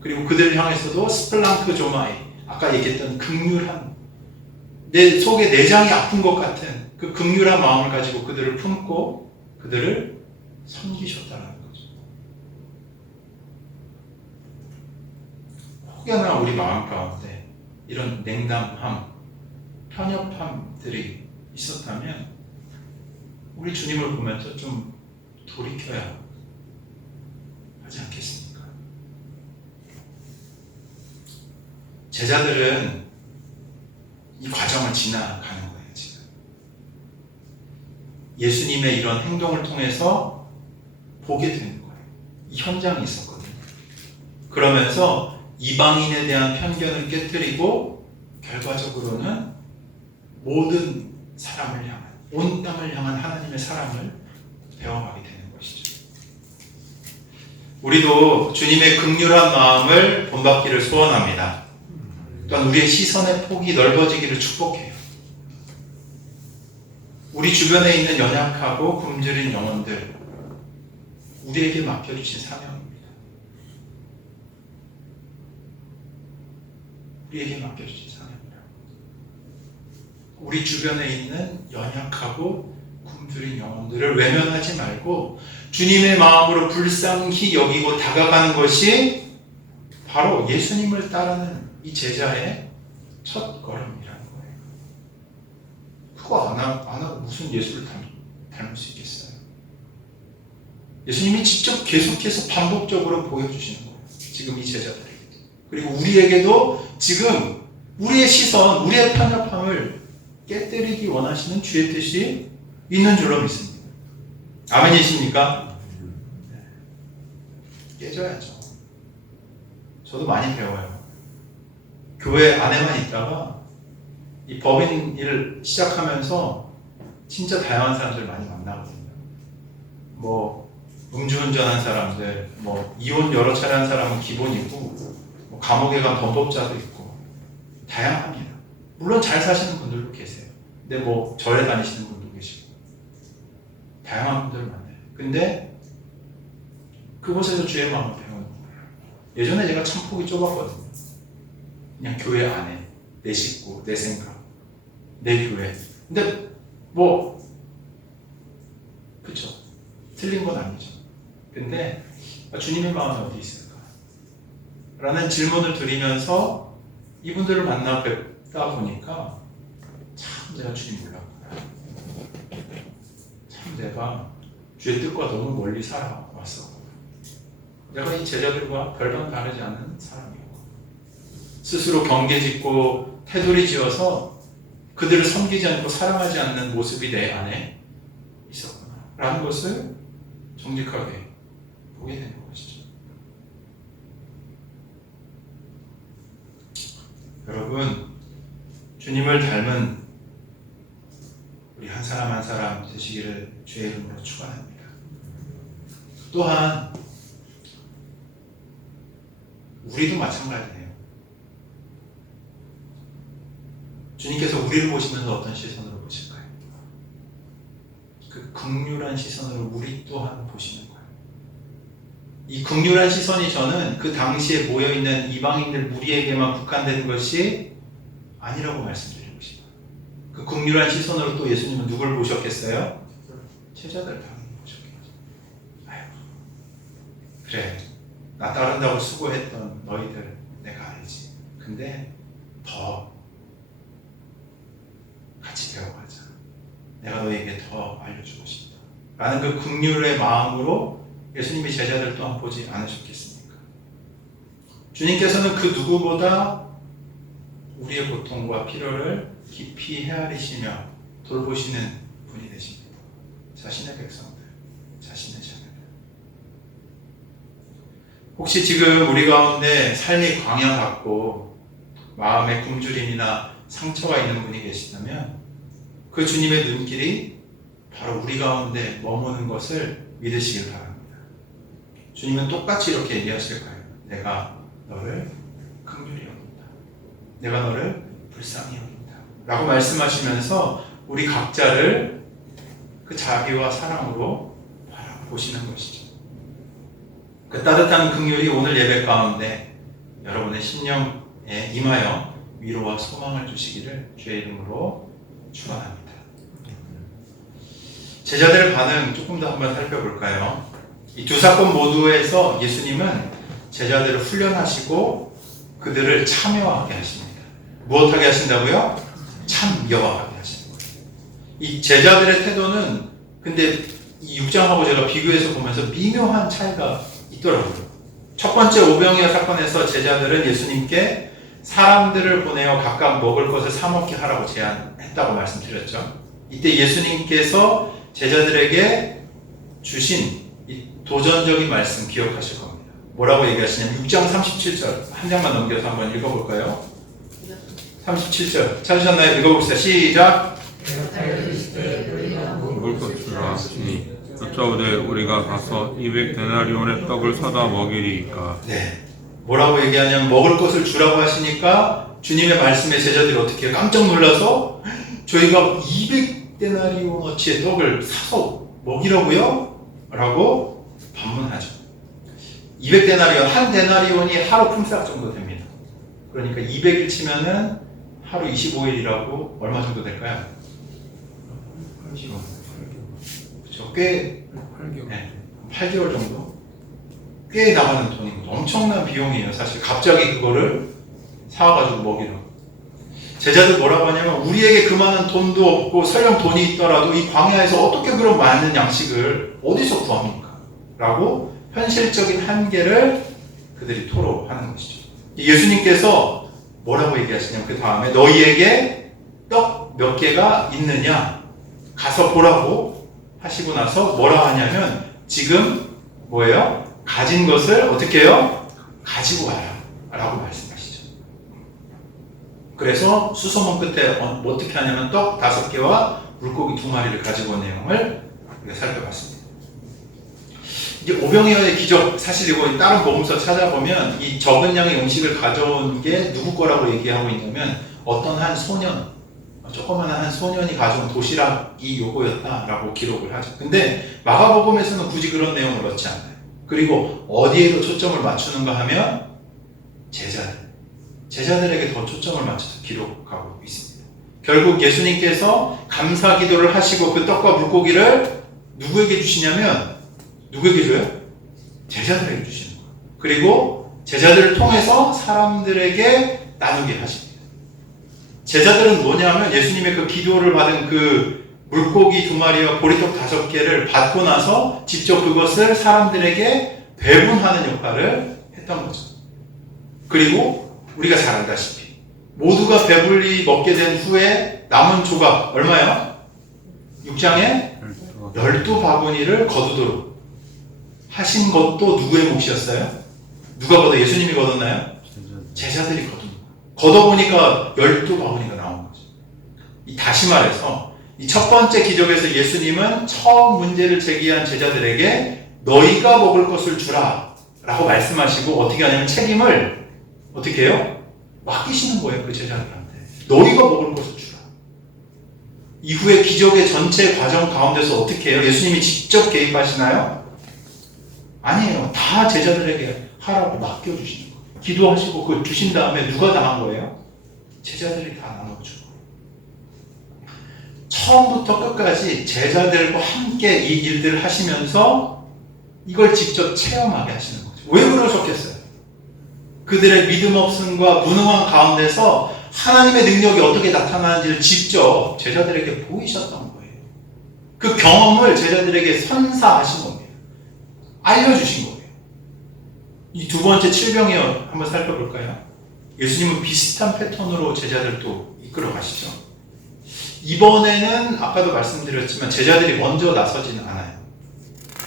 그리고 그들을 향해서도 스플랑크 조마이, 아까 얘기했던 긍휼한, 내 속에 내장이 아픈 것 같은 그 긍휼한 마음을 가지고 그들을 품고 그들을 섬기셨다는 거죠. 혹여나 우리 마음 가운데 이런 냉담함, 편협함들이 있었다면 우리 주님을 보면서 좀 돌이켜야 하지 않겠습니까? 제자들은 이 과정을 지나가는 거예요, 지금. 예수님의 이런 행동을 통해서 보게 되는 거예요. 이 현장이 있었거든요. 그러면서 이방인에 대한 편견을 깨뜨리고 결과적으로는 모든 사람을 향한, 온 땅을 향한 하나님의 사랑을 배워가게 되는 것이죠. 우리도 주님의 긍휼한 마음을 본받기를 소원합니다. 또한 우리의 시선의 폭이 넓어지기를 축복해요. 우리 주변에 있는 연약하고 굶주린 영혼들, 우리에게 맡겨주신 사명입니다. 우리에게 맡겨주신 사명입니다. 우리 주변에 있는 연약하고 굶주린 영혼들을 외면하지 말고 주님의 마음으로 불쌍히 여기고 다가가는 것이 바로 예수님을 따르는 이 제자의 첫 걸음이라는 거예요. 그거 안 하고 무슨 예수를 닮을 수 있겠어요? 예수님이 직접 계속해서 반복적으로 보여주시는 거예요. 지금 이 제자들에게. 그리고 우리에게도 지금 우리의 시선, 우리의 편협함을 깨뜨리기 원하시는 주의 뜻이 있는 줄로 믿습니다. 아멘이십니까? 깨져야죠. 저도 많이 배워요. 교회 안에만 있다가 이 법인 일을 시작하면서 진짜 다양한 사람들 많이 만나거든요. 뭐 음주운전한 사람들, 뭐 이혼 여러 차례 한 사람은 기본이고, 뭐 감옥에 간 범법자도 있고 다양합니다. 물론 잘 사시는 분들도 계세요. 근데 뭐 절에 다니시는 분도 계시고 다양한 분들을 만나요. 근데 그곳에서 주의 마음을 배우는 거예요. 예전에 제가 참 폭이 좁았거든요. 그냥 교회 안에 내 식구, 내 생각, 내 교회. 근데 뭐 그쵸, 틀린 건 아니죠. 근데 주님의 마음은 어디 있을까? 라는 질문을 드리면서 이분들을 만나 뵙다 보니까 참 내가 주님 몰랐구나. 참 내가 주의 뜻과 너무 멀리 살아왔어. 내가 이 제자들과 별반 다르지 않은 사람이고 스스로 경계짓고 테두리 지어서 그들을 섬기지 않고 사랑하지 않는 모습이 내 안에 있었구나 라는 것을 정직하게 보게 되는 것이죠. 여러분, 주님을 닮은 우리 한 사람 한 사람 되시기를 주의 이름으로 축원합니다. 또한 우리도 마찬가지네요. 주님께서 우리를 보시면서 어떤 시선으로 보실까요? 그 긍휼한 시선으로 우리 또한 보시는 거예요. 이 긍휼한 시선이 저는 그 당시에 모여있는 이방인들 무리에게만 국한된 것이 아니라고 말씀드리고 싶어요. 그 긍휼한 시선으로 또 예수님은 누굴 보셨겠어요? 제자들 당연히 보셨겠죠. 아유, 그래, 나 따른다고 수고했던 너희들 내가 알지. 근데 더 같이 배워가자. 내가 너희에게 더 알려주고 싶다. 라는 그 긍휼의 마음으로 예수님이 제자들 또한 보지 않으셨겠습니까? 주님께서는 그 누구보다 우리의 고통과 필요를 깊이 헤아리시며 돌보시는 분이 되십니다. 자신의 백성들, 자신의 자녀들. 혹시 지금 우리 가운데 삶이 광야 같고 마음에 굶주림이나 상처가 있는 분이 계시다면 그 주님의 눈길이 바로 우리 가운데 머무는 것을 믿으시길 바랍니다. 주님은 똑같이 이렇게 얘기하실 거예요. 내가 너를 긍휼히 여긴다. 내가 너를 불쌍히 여긴다. 라고 말씀하시면서 우리 각자를 그 자비와 사랑으로 바라보시는 것이죠. 그 따뜻한 긍휼이 오늘 예배 가운데 여러분의 심령에 임하여 위로와 소망을 주시기를 주의 이름으로 축원합니다. 제자들의 반응 조금 더 한번 살펴볼까요? 이 두 사건 모두에서 예수님은 제자들을 훈련하시고 그들을 참여하게 하십니다. 무엇하게 하신다고요? 참여하게 하시는 거예요. 이 제자들의 태도는 근데 이 6장하고 제가 비교해서 보면서 미묘한 차이가 있더라고요. 첫 번째 오병이어 사건에서 제자들은 예수님께 사람들을 보내어 각각 먹을 것을 사 먹게 하라고 제안했다고 말씀드렸죠. 이때 예수님께서 제자들에게 주신 이 도전적인 말씀 기억하실 겁니다. 뭐라고 얘기하시냐면 6장 37절 한 장만 넘겨서 한번 읽어볼까요? 37절 찾으셨나요? 읽어봅시다. 시작. 먹을 것 주라 하시니 여짜오되 우리가 가서 200데나리온의 떡을 사다 먹이리이까. 네. 뭐라고 얘기하냐면 먹을 것을 주라고 하시니까 주님의 말씀에 제자들이 어떻게 해요? 깜짝 놀라서 저희가 200데나리온어치의 떡을 사서 먹이라고요? 라고 반문하죠. 200데나리온, 한 데나리온이 하루 품삯 정도 됩니다. 그러니까 200일 치면은 하루 25일이라고 얼마 정도 될까요? 그렇죠. 꽤 8개월 정도? 꽤 나가는 돈이고 엄청난 비용이에요. 사실 갑자기 그거를 사와가지고 먹이라고. 제자들 뭐라고 하냐면 우리에게 그만한 돈도 없고 설령 돈이 있더라도 이 광야에서 어떻게 그런 많은 양식을 어디서 구합니까? 라고 현실적인 한계를 그들이 토로하는 것이죠. 예수님께서 뭐라고 얘기하시냐면 그 다음에 너희에게 떡 몇 개가 있느냐 가서 보라고 하시고 나서 뭐라 하냐면 지금 뭐예요? 가진 것을 어떻게 해요? 가지고 와라 라고 말씀하시죠. 그래서 수소문 끝에 어떻게 하냐면 떡 5개와 물고기 2마리를 가지고 온 내용을 우리가 살펴봤습니다. 이제 오병이어의 기적, 사실 이거 다른 복음서 찾아보면 이 적은 양의 음식을 가져온 게 누구 거라고 얘기하고 있냐면 어떤 한 소년, 조그마한 한 소년이 가져온 도시락이 요거였다라고 기록을 하죠. 근데 마가복음에서는 굳이 그런 내용을 넣지 않아요. 그리고 어디에도 초점을 맞추는가 하면 제자들에게 더 초점을 맞춰서 기록하고 있습니다. 결국 예수님께서 감사 기도를 하시고 그 떡과 물고기를 누구에게 주시냐면 누구에게 줘요? 제자들에게 주시는 거예요. 그리고 제자들을 통해서 사람들에게 나누게 하십니다. 제자들은 뭐냐면 예수님의 그 기도를 받은 그 물고기 2마리와 보리떡 5개를 받고 나서 직접 그것을 사람들에게 배분하는 역할을 했던 거죠. 그리고 우리가 잘 알다시피 모두가 배불리 먹게 된 후에 남은 조각 얼마요? 6장에 12바구니를 거두도록 하신 것도 누구의 몫이었어요? 누가 걷어? 예수님이 걷었나요? 제자들이 걷은 거예요. 걷어보니까 12바구니가 나온 거죠. 다시 말해서 이 첫 번째 기적에서 예수님은 처음 문제를 제기한 제자들에게 너희가 먹을 것을 주라 라고 말씀하시고 어떻게 하냐면 책임을 어떻게 해요? 맡기시는 거예요. 그 제자들한테. 너희가 먹을 것을 주라. 이후에 기적의 전체 과정 가운데서 어떻게 해요? 예수님이 직접 개입하시나요? 아니에요. 다 제자들에게 하라고 맡겨주시는 거예요. 기도하시고 그걸 주신 다음에 누가 당한 거예요? 제자들이 다 나눠주고. 처음부터 끝까지 제자들과 함께 이 일들을 하시면서 이걸 직접 체험하게 하시는 거죠. 왜 그러셨겠어요? 그들의 믿음 없음과 무능한 가운데서 하나님의 능력이 어떻게 나타나는지를 직접 제자들에게 보이셨던 거예요. 그 경험을 제자들에게 선사하신 겁니다. 알려주신 거예요. 이 두 번째 칠병이어 한번 살펴볼까요? 예수님은 비슷한 패턴으로 제자들도 이끌어 가시죠. 이번에는 아까도 말씀드렸지만 제자들이 먼저 나서지는 않아요.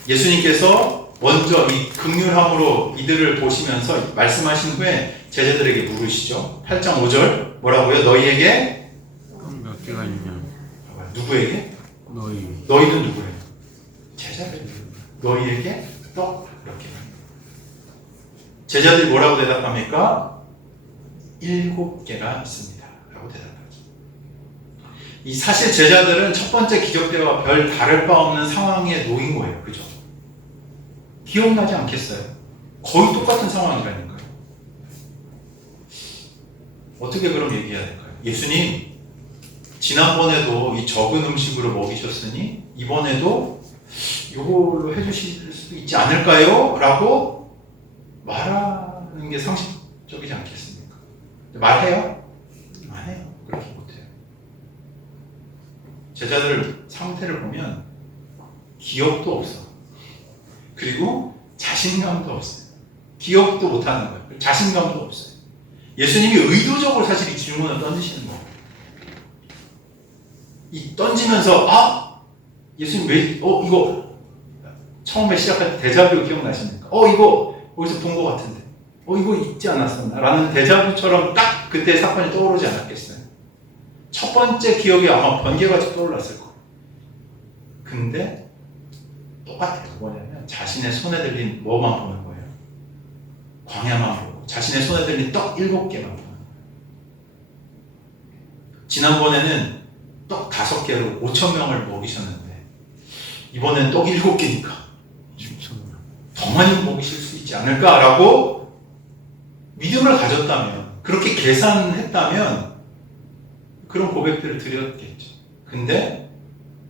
예수님께서 먼저 이 긍휼함으로 이들을 보시면서 말씀하신 후에 제자들에게 물으시죠. 8장 5절 뭐라고요? 너희에게 몇 개가 있냐? 누구에게? 너희는 누구예요? 제자들. 너희에게 떡 몇 개가 있냐? 제자들이 뭐라고 대답합니까? 7개가 있습니다 라고 대답하죠. 이 사실 제자들은 첫 번째 기적 때와 별 다를 바 없는 상황에 놓인 거예요. 그죠? 기억나지 않겠어요? 거의 똑같은 상황이라니까요. 어떻게 그럼 얘기해야 될까요? 예수님, 지난번에도 이 적은 음식으로 먹이셨으니 이번에도 이걸로 해주실 수 있지 않을까요? 라고 말하는 게 상식적이지 않겠습니까? 말해요? 안 해요. 그렇게 못해요. 제자들 상태를 보면 기억도 없어. 그리고 자신감도 없어요. 기억도 못하는 거예요. 자신감도 없어요. 예수님이 의도적으로 사실 이 질문을 던지시는 거예요. 이 던지면서 예수님 왜 이거 처음에 시작할 때 데자뷰 기억나십니까? 이거 어디서 본 것 같은데 이거 있지 않았었나? 라는 데자뷰처럼 딱 그때 사건이 떠오르지 않았겠어요? 첫 번째 기억이 아마 번개같이 떠올랐을 거예요. 근데 똑같아요. 뭐냐면 자신의 손에 들린 뭐만 보는 거예요? 광야만 보고 자신의 손에 들린 떡 7개만 보는 거예요. 지난번에는 떡 5개로 5,000명을 먹이셨는데 이번엔 떡 7개니까 더 많이 먹이실 수 있지 않을까라고 믿음을 가졌다면, 그렇게 계산했다면 그런 고백들을 드렸겠죠. 근데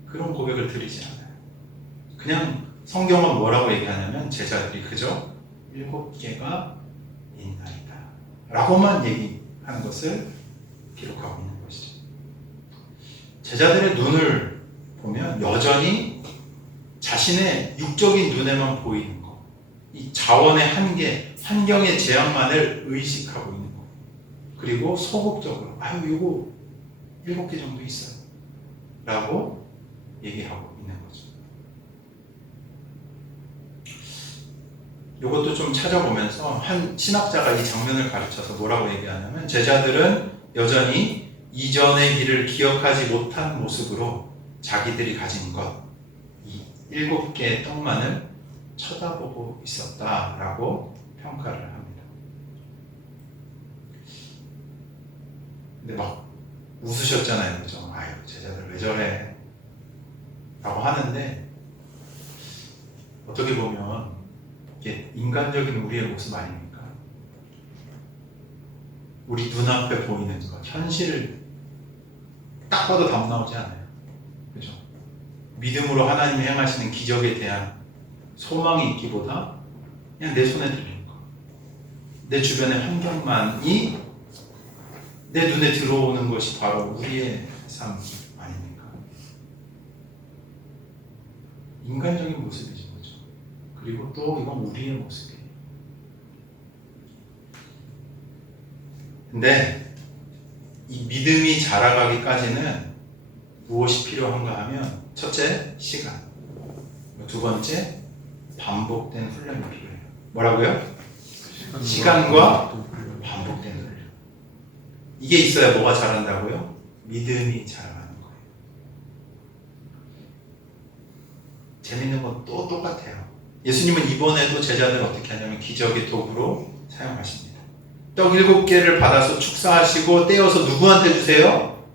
그런 고백을 드리지 않아요. 그냥 성경은 뭐라고 얘기하냐면 제자들이 그저 7개가 있나이다 라고만 얘기하는 것을 기록하고 있는 것이죠. 제자들의 눈을 보면 여전히 자신의 육적인 눈에만 보이는 것, 이 자원의 한계, 환경의 제약만을 의식하고 있는 것, 그리고 소극적으로 이거 7개 정도 있어요 라고 얘기하고 있는 거죠. 이것도 좀 찾아보면서 한 신학자가 이 장면을 가르쳐서 뭐라고 얘기하냐면 제자들은 여전히 이전의 일을 기억하지 못한 모습으로 자기들이 가진 것, 이 7개의 떡만을 쳐다보고 있었다라고 평가를 합니다. 근데 웃으셨잖아요. 그죠? 아유, 제자들 왜 저래? 라고 하는데, 어떻게 보면 이게 인간적인 우리의 모습 아닙니까? 우리 눈앞에 보이는 것, 현실을 딱 봐도 답 나오지 않아요. 그죠? 믿음으로 하나님이 행하시는 기적에 대한 소망이 있기보다 그냥 내 손에 들린 거, 내 주변의 환경만이 내 눈에 들어오는 것이 바로 우리의 삶 아닙니까? 인간적인 모습이죠. 그죠? 그리고 또 이건 우리의 모습이에요. 근데 이 믿음이 자라가기까지는 무엇이 필요한가 하면 첫째, 시간. 두 번째, 반복된 훈련이 필요해요. 뭐라고요? 시간과 반복된 훈련. 이게 있어야 뭐가 자란다고요? 믿음이 자라가는 거예요. 재밌는 건 또 똑같아요. 예수님은 이번에도 제자들을 어떻게 하냐면 기적의 도구로 사용하십니다. 떡 7개를 받아서 축사하시고 떼어서 누구한테 주세요?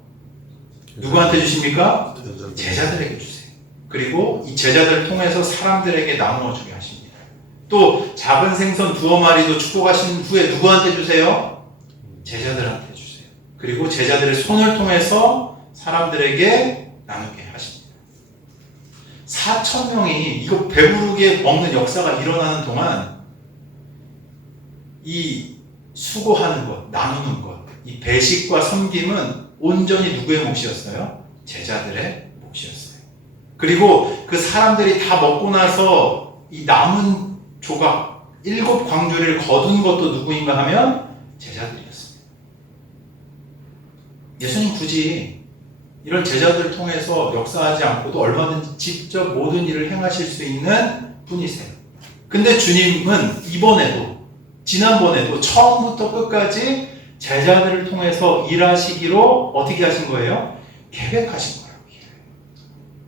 누구한테 주십니까? 제자들에게 주세요. 그리고 이 제자들을 통해서 사람들에게 나누어 주게 하십니다. 또 작은 생선 2마리도 축복하신 후에 누구한테 주세요? 제자들한테 주세요. 그리고 제자들의 손을 통해서 사람들에게 나누게 하십니다. 4,000명이 이거 배부르게 먹는 역사가 일어나는 동안 이 수고하는 것, 나누는 것, 이 배식과 섬김은 온전히 누구의 몫이었어요? 제자들의 몫이었어요. 그리고 그 사람들이 다 먹고 나서 이 남은 조각 7광주리를 거둔 것도 누구인가 하면 제자들이었습니다. 예수님 굳이 이런 제자들을 통해서 역사하지 않고도 얼마든지 직접 모든 일을 행하실 수 있는 분이세요. 근데 주님은 이번에도 지난번에도 처음부터 끝까지 제자들을 통해서 일하시기로 어떻게 하신 거예요? 계획하신 거예요.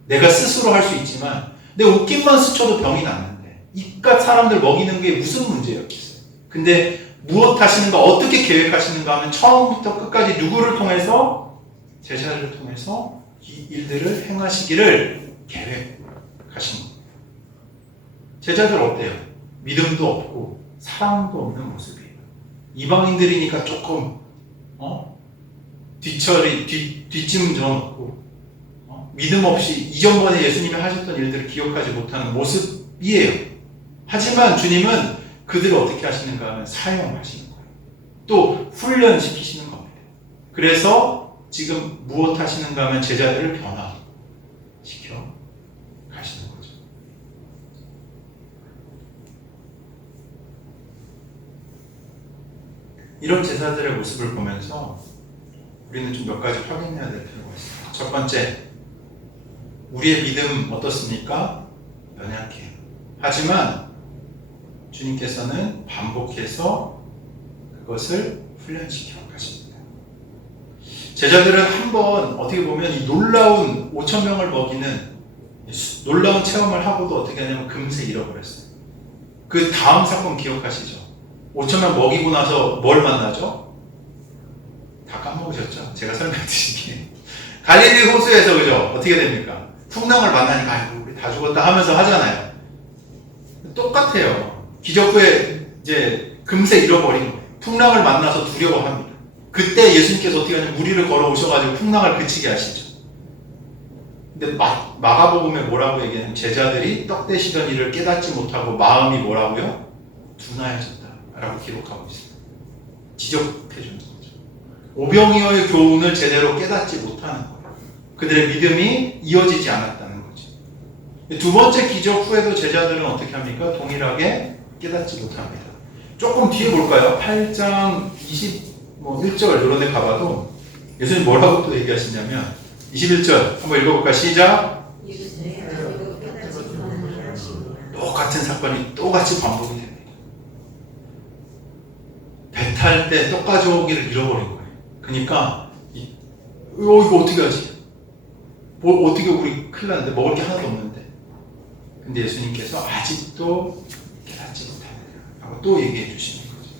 내가 스스로 할 수 있지만 내 옷깃만 스쳐도 병이 낫는데 이깟 사람들 먹이는 게 무슨 문제였겠어요? 근데 무엇 하시는가, 어떻게 계획하시는가 하면 처음부터 끝까지 누구를 통해서? 제자들을 통해서 이 일들을 행하시기를 계획하신 겁니다. 제자들 어때요? 믿음도 없고 사랑도 없는 모습이에요. 이방인들이니까 조금 뒷짐 져놓고 믿음 없이 이전번에 예수님이 하셨던 일들을 기억하지 못하는 모습이에요. 하지만 주님은 그들을 어떻게 하시는가 하면 사용하시는 거예요. 또 훈련시키시는 겁니다. 그래서 지금 무엇 하시는가 하면 제자들을 변화시켜 가시는 거죠. 이런 제자들의 모습을 보면서 우리는 좀 몇 가지 확인해야 될 필요가 있습니다. 첫 번째, 우리의 믿음 어떻습니까? 연약해요. 하지만 주님께서는 반복해서 그것을 훈련시켜 가십니다. 제자들은 한번 어떻게 보면 이 놀라운 5,000명을 먹이는 놀라운 체험을 하고도 어떻게 하냐면 금세 잃어버렸어요. 그 다음 사건 기억하시죠? 5,000명 먹이고 나서 뭘 만나죠? 다 까먹으셨죠? 제가 설명드리기에. 갈릴리 호수에서 그죠? 어떻게 됩니까? 풍랑을 만나니까 아이고 우리 다 죽었다 하면서 하잖아요. 똑같아요. 기적 후에 이제 금세 잃어버린 거예요. 풍랑을 만나서 두려워합니다. 그때 예수님께서 어떻게 하냐면 무리를 걸어오셔가지고 풍랑을 그치게 하시죠. 근데 마가복음에 뭐라고 얘기하냐면 제자들이 떡 대시던 일을 깨닫지 못하고 마음이 뭐라고요? 둔하여졌다라고 기록하고 있습니다. 지적해 주는 거죠. 오병이어의 교훈을 제대로 깨닫지 못하는 거예요. 그들의 믿음이 이어지지 않았다는 거죠. 두 번째 기적 후에도 제자들은 어떻게 합니까? 동일하게 깨닫지 못합니다. 조금 뒤에 볼까요? 8장 21절 이런 데 가봐도 예수님 뭐라고 또 얘기하시냐면 21절 한번 읽어볼까? 시작! 똑같은 사건이 똑같이 반복이 됩니다. 배 탈 때 떡 가져오기를 잃어버린 거예요. 그러니까 이거 어떻게 하지? 어떻게 우리 큰일 났는데 먹을 게 하나도 없는데. 근데 예수님께서 아직도 깨닫지 못합니다 라고 또 얘기해 주시는 거죠.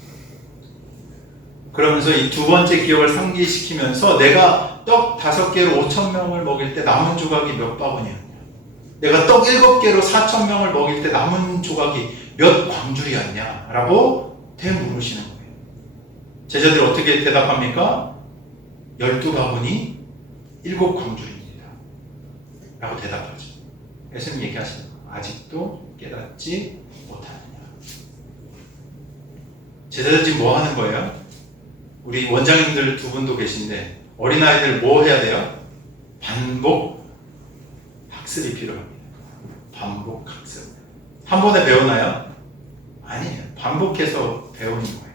그러면서 이 두 번째 기억을 상기시키면서 내가 떡 5개로 5,000명을 먹일 때 남은 조각이 몇 바구니였냐? 내가 떡 7개로 4,000명을 먹일 때 남은 조각이 몇 광줄이었냐? 라고 되물으시는 거예요. 제자들이 어떻게 대답합니까? 12바구니 7광줄입니다. 라고 대답하죠. 예수님 얘기하시는 거예요. 아직도 깨닫지 못하느냐. 제자들 지금 뭐 하는 거예요? 우리 원장님들 2분도 계신데 어린아이들 뭐 해야 돼요? 반복 학습이 필요합니다. 반복 학습. 한 번에 배우나요? 아니에요. 반복해서 배우는 거예요.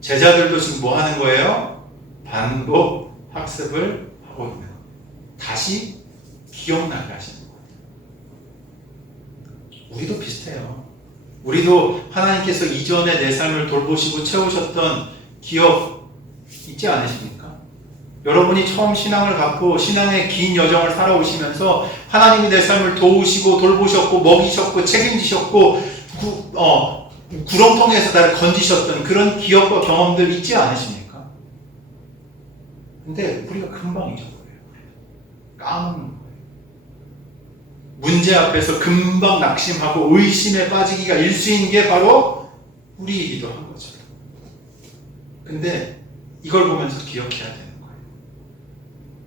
제자들도 지금 뭐 하는 거예요? 반복 학습을 하고 있는 거예요. 다시 기억나게 하시는 거예요. 우리도 비슷해요. 우리도 하나님께서 이전에 내 삶을 돌보시고 채우셨던 기억 있지 않으십니까? 여러분이 처음 신앙을 갖고 신앙의 긴 여정을 살아오시면서 하나님이 내 삶을 도우시고 돌보셨고 먹이셨고 책임지셨고 구렁텅이에서 나를 건지셨던 그런 기억과 경험들 있지 않으십니까? 근데 우리가 금방 잊어버려요. 까먹는 거예요. 문제 앞에서 금방 낙심하고 의심에 빠지기가 일수인 게 바로 우리이기도 한 거죠. 근데 이걸 보면서 기억해야 되는 거예요.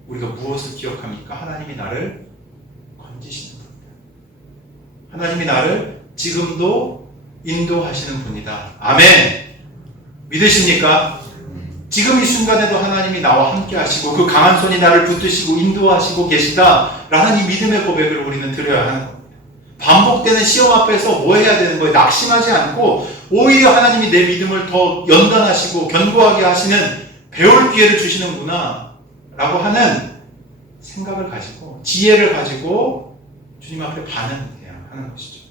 우리가 무엇을 기억합니까? 하나님이 나를 건지시는 겁니다. 하나님이 나를 지금도 인도하시는 분이다. 아멘! 믿으십니까? 지금 이 순간에도 하나님이 나와 함께 하시고 그 강한 손이 나를 붙드시고 인도하시고 계시다라는 이 믿음의 고백을 우리는 드려야 하는 겁니다. 반복되는 시험 앞에서 뭐 해야 되는 거예요? 낙심하지 않고 오히려 하나님이 내 믿음을 더 연단하시고 견고하게 하시는 배울 기회를 주시는구나 라고 하는 생각을 가지고 지혜를 가지고 주님 앞에 반응해야 하는 것이죠.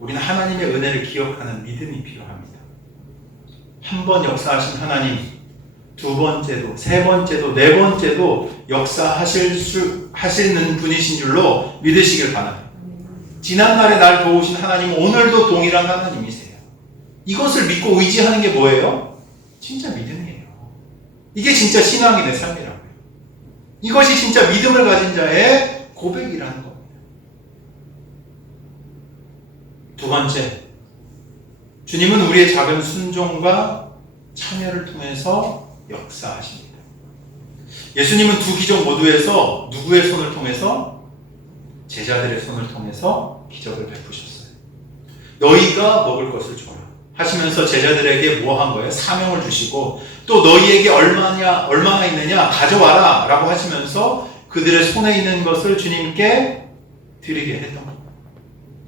우리는 하나님의 은혜를 기억하는 믿음이 필요합니다. 한 번 역사하신 하나님, 2번째도, 3번째도, 4번째도 역사하시는 분이신 줄로 믿으시길 바랍니다. 지난날에 날 도우신 하나님은 오늘도 동일한 하나님이세요. 이것을 믿고 의지하는 게 뭐예요? 진짜 믿음이에요. 이게 진짜 신앙이 내 삶이라고요. 이것이 진짜 믿음을 가진 자의 고백이라는 겁니다. 2번째, 주님은 우리의 작은 순종과 참여를 통해서 역사하십니다. 예수님은 2 기적 모두에서 누구의 손을 통해서? 제자들의 손을 통해서 기적을 베푸셨어요. 너희가 먹을 것을 줘라 하시면서 제자들에게 뭐 한 거예요? 사명을 주시고 또 너희에게 얼마나 있느냐 가져와라 라고 하시면서 그들의 손에 있는 것을 주님께 드리게 했던 겁니다.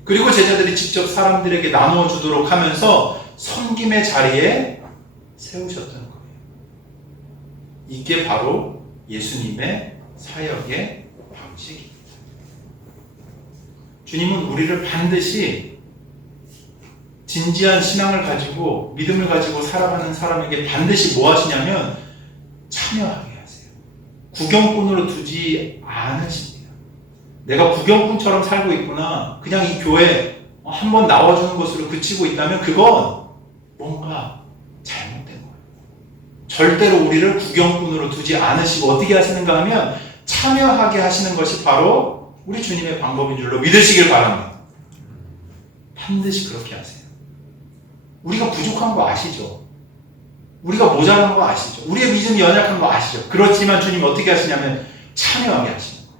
그리고 제자들이 직접 사람들에게 나누어 주도록 하면서 섬김의 자리에 세우셨던 거예요. 이게 바로 예수님의 사역의 방식입니다. 주님은 우리를 반드시 진지한 신앙을 가지고 믿음을 가지고 살아가는 사람에게 반드시 뭐 하시냐면 참여하게 하세요. 구경꾼으로 두지 않으십니다. 내가 구경꾼처럼 살고 있구나. 그냥 이 교회 한번 나와주는 것으로 그치고 있다면 그건 뭔가 잘못된 거예요. 절대로 우리를 구경꾼으로 두지 않으시고 어떻게 하시는가 하면 참여하게 하시는 것이 바로 우리 주님의 방법인 줄로 믿으시길 바랍니다. 반드시 그렇게 하세요. 우리가 부족한 거 아시죠? 우리가 모자란 거 아시죠? 우리의 믿음이 연약한 거 아시죠? 그렇지만 주님 어떻게 하시냐면 참여하게 하시는 거예요.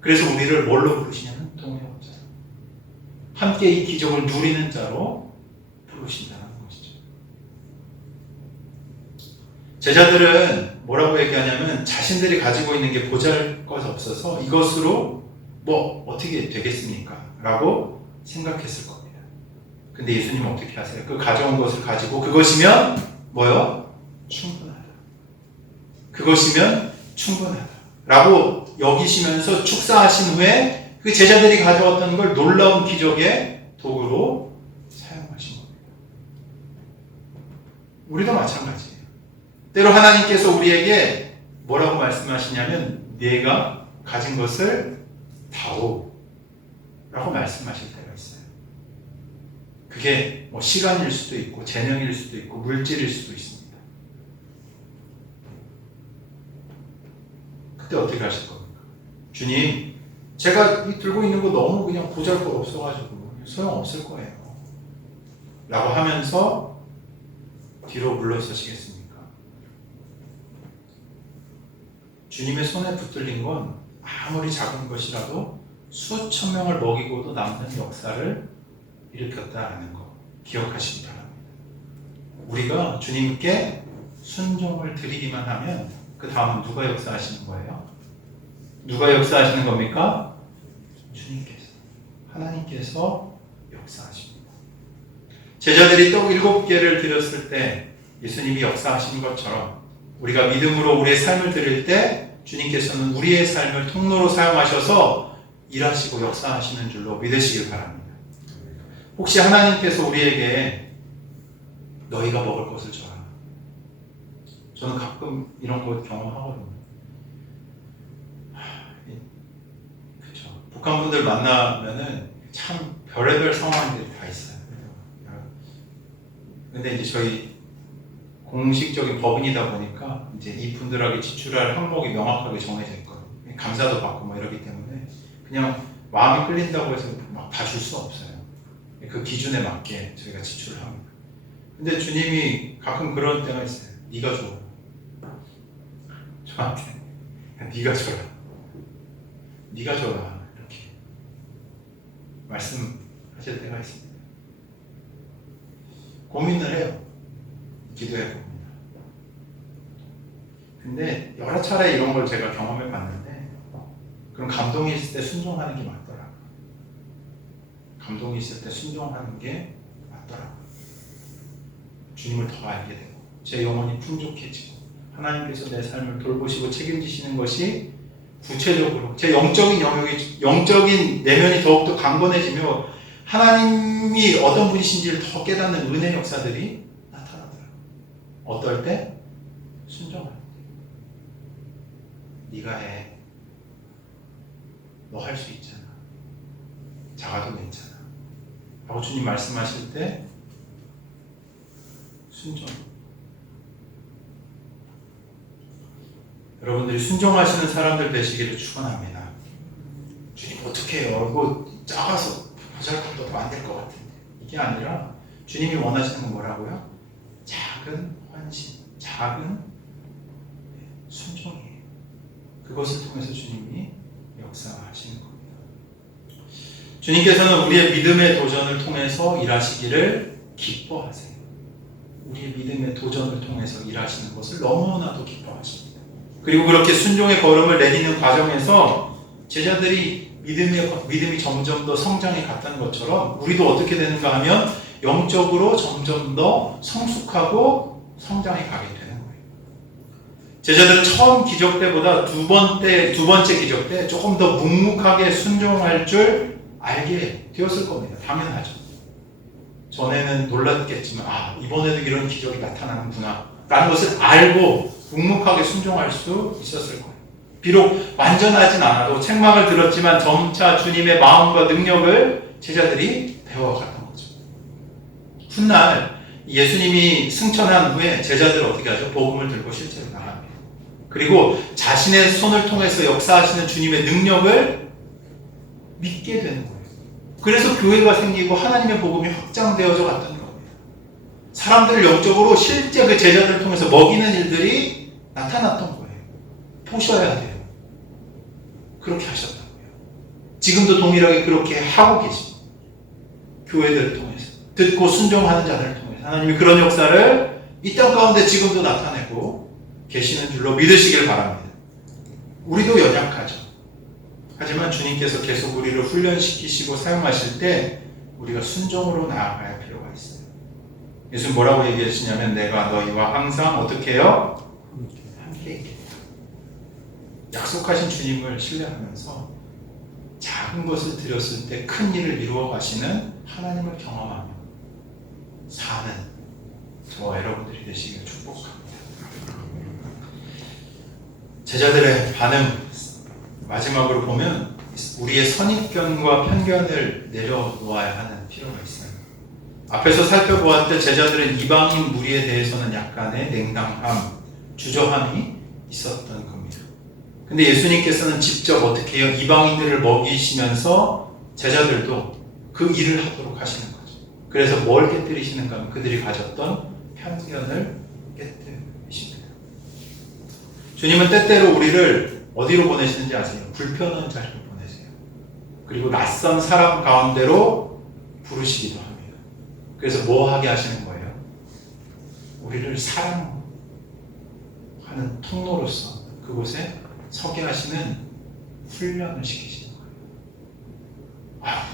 그래서 우리를 뭘로 부르시냐면 동행자, 함께 이 기적을 누리는 자로 부르신다는 것이죠. 제자들은 뭐라고 얘기하냐면 자신들이 가지고 있는 게 보잘것없어서 이것으로 뭐 어떻게 되겠습니까? 라고 생각했을 겁니다. 근데 예수님은 어떻게 하세요? 그 가져온 것을 가지고 그것이면 뭐요? 충분하다. 그것이면 충분하다. 라고 여기시면서 축사하신 후에 그 제자들이 가져왔던 걸 놀라운 기적의 도구로 사용하신 겁니다. 우리도 마찬가지예요. 때로 하나님께서 우리에게 뭐라고 말씀하시냐면 네가 가진 것을 다오 라고 말씀하실 때가 있어요. 그게 뭐 시간일 수도 있고 재능일 수도 있고 물질일 수도 있습니다. 그때 어떻게 하실 겁니까? 주님, 제가 이 들고 있는 거 너무 그냥 보잘것 없어가지고 소용없을 거예요. 라고 하면서 뒤로 물러서시겠습니까? 주님의 손에 붙들린 건 아무리 작은 것이라도 수천 명을 먹이고도 남는 역사를 일으켰다라는 거 기억하시기 바랍니다. 우리가 주님께 순종을 드리기만 하면 그 다음은 누가 역사하시는 거예요? 누가 역사하시는 겁니까? 주님께서, 하나님께서 역사하십니다. 제자들이 떡 7개를 드렸을 때 예수님이 역사하신 것처럼 우리가 믿음으로 우리의 삶을 드릴 때 주님께서는 우리의 삶을 통로로 사용하셔서 일하시고 역사하시는 줄로 믿으시길 바랍니다. 혹시 하나님께서 우리에게 너희가 먹을 것을 줘라. 저는 가끔 이런 거 경험하거든요. 그렇죠. 북한 분들 만나면은 참 별의별 상황들이 다 있어요. 근데 이제 저희 공식적인 법인이다 보니까 이제 이 분들에게 지출할 항목이 명확하게 정해져 있거든요. 감사도 받고 뭐 이러기 때문에 그냥 마음이 끌린다고 해서 막 다 줄 수 없어요. 그 기준에 맞게 저희가 지출을 합니다. 근데 주님이 가끔 그런 때가 있어요. 네가 줘. 저한테 네가 줘라. 네가 줘라. 이렇게 말씀하실 때가 있습니다. 고민을 해요. 기도해 봅니다. 근데 여러 차례 이런 걸 제가 경험해 봤는데 그런 감동이 있을 때 순종하는 게 맞더라고요. 감동이 있을 때 순종하는 게 맞더라고요. 주님을 더 알게 되고 제 영혼이 풍족해지고 하나님께서 내 삶을 돌보시고 책임지시는 것이 구체적으로 제 영적인 영역이, 영적인 내면이 더욱더 강건해지며 하나님이 어떤 분이신지를 더 깨닫는 은혜 역사들이 나타나더라고요. 어떨 때? 순종할 때. 네가 해. 너 할 수 있잖아. 작아도 괜찮아. 라고 주님 말씀하실 때 순종. 여러분들이 순종하시는 사람들 되시기를 축원합니다. 주님 어떻게 해요? 이거 작아서 보잘것도 만들 것 같은데. 이게 아니라 주님이 원하시는 건 뭐라고요? 작은 헌신, 작은 순종이에요. 그것을 통해서 주님이 역사하시는 겁니다. 주님께서는 우리의 믿음의 도전을 통해서 일하시기를 기뻐하세요. 우리의 믿음의 도전을 통해서 일하시는 것을 너무나도 기뻐하십니다. 그리고 그렇게 순종의 걸음을 내딛는 과정에서 제자들이 믿음이 점점 더 성장해 갔다는 것처럼 우리도 어떻게 되는가 하면 영적으로 점점 더 성숙하고 성장해 가게 되는 거예요. 제자들은 처음 기적 때보다 두 번째 기적 때 조금 더 묵묵하게 순종할 줄 알게 되었을 겁니다. 당연하죠. 전에는 놀랐겠지만 이번에도 이런 기적이 나타나는구나 라는 것을 알고 묵묵하게 순종할 수 있었을 거예요. 비록 완전하진 않아도 책망을 들었지만 점차 주님의 마음과 능력을 제자들이 배워갔던 거죠. 훗날 예수님이 승천한 후에 제자들 어떻게 하죠? 복음을 들고 실제로 나갑니다. 그리고 자신의 손을 통해서 역사하시는 주님의 능력을 믿게 되는 거예요. 그래서 교회가 생기고 하나님의 복음이 확장되어져 갔던 겁니다. 사람들을 영적으로 실제 그 제자들을 통해서 먹이는 일들이 나타났던 거예요. 보셔야 돼요. 그렇게 하셨다고요. 지금도 동일하게 그렇게 하고 계십니다. 교회들을 통해서 듣고 순종하는 자들을 통해서 하나님이 그런 역사를 이 땅 가운데 지금도 나타내고 계시는 줄로 믿으시길 바랍니다. 우리도 연약하죠. 하지만 주님께서 계속 우리를 훈련시키시고 사용하실 때 우리가 순종으로 나아가야 할 필요가 있어요. 예수님 뭐라고 얘기하시냐면 내가 너희와 항상 어떻게 해요? 함께 있겠다. 약속하신 주님을 신뢰하면서 작은 것을 드렸을 때 큰 일을 이루어 가시는 하나님을 경험하며 사는 저와 여러분들이 되시길 축복합니다. 제자들의 반응 마지막으로 보면 우리의 선입견과 편견을 내려놓아야 하는 필요가 있어요. 앞에서 살펴보았듯 제자들은 이방인 무리에 대해서는 약간의 냉담함, 주저함이 있었던 겁니다. 근데 예수님께서는 직접 어떻게 해요? 이방인들을 먹이시면서 제자들도 그 일을 하도록 하시는 거죠. 그래서 뭘 깨뜨리시는가 하면 그들이 가졌던 편견을 깨뜨리십니다. 주님은 때때로 우리를 어디로 보내시는지 아세요? 불편한 자리로 보내세요. 그리고 낯선 사람 가운데로 부르시기도 합니다. 그래서 뭐 하게 하시는 거예요? 우리를 사랑하는 통로로서 그곳에 서게 하시는 훈련을 시키시는 거예요.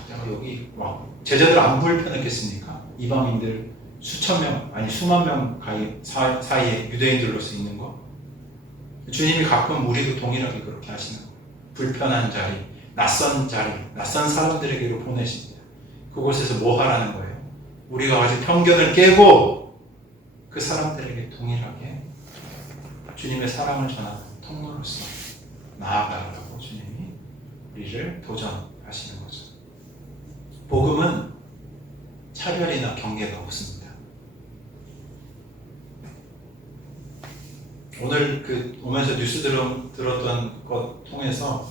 내가 여기 제자들 안 불편했겠습니까? 이방인들 수천 명, 아니 수만 명 사이에 유대인들로서 있는 거. 주님이 가끔 우리도 동일하게 그렇게 하시는 거예요. 불편한 자리, 낯선 사람들에게로 보내십니다. 그곳에서 뭐 하라는 거예요? 우리가 가진 편견을 깨고 그 사람들에게 동일하게 주님의 사랑을 전하는 통로로서 나아가라고 주님이 우리를 도전하시는 거죠. 복음은 차별이나 경계가 없습니다. 오늘 오면서 뉴스 들었던 것 통해서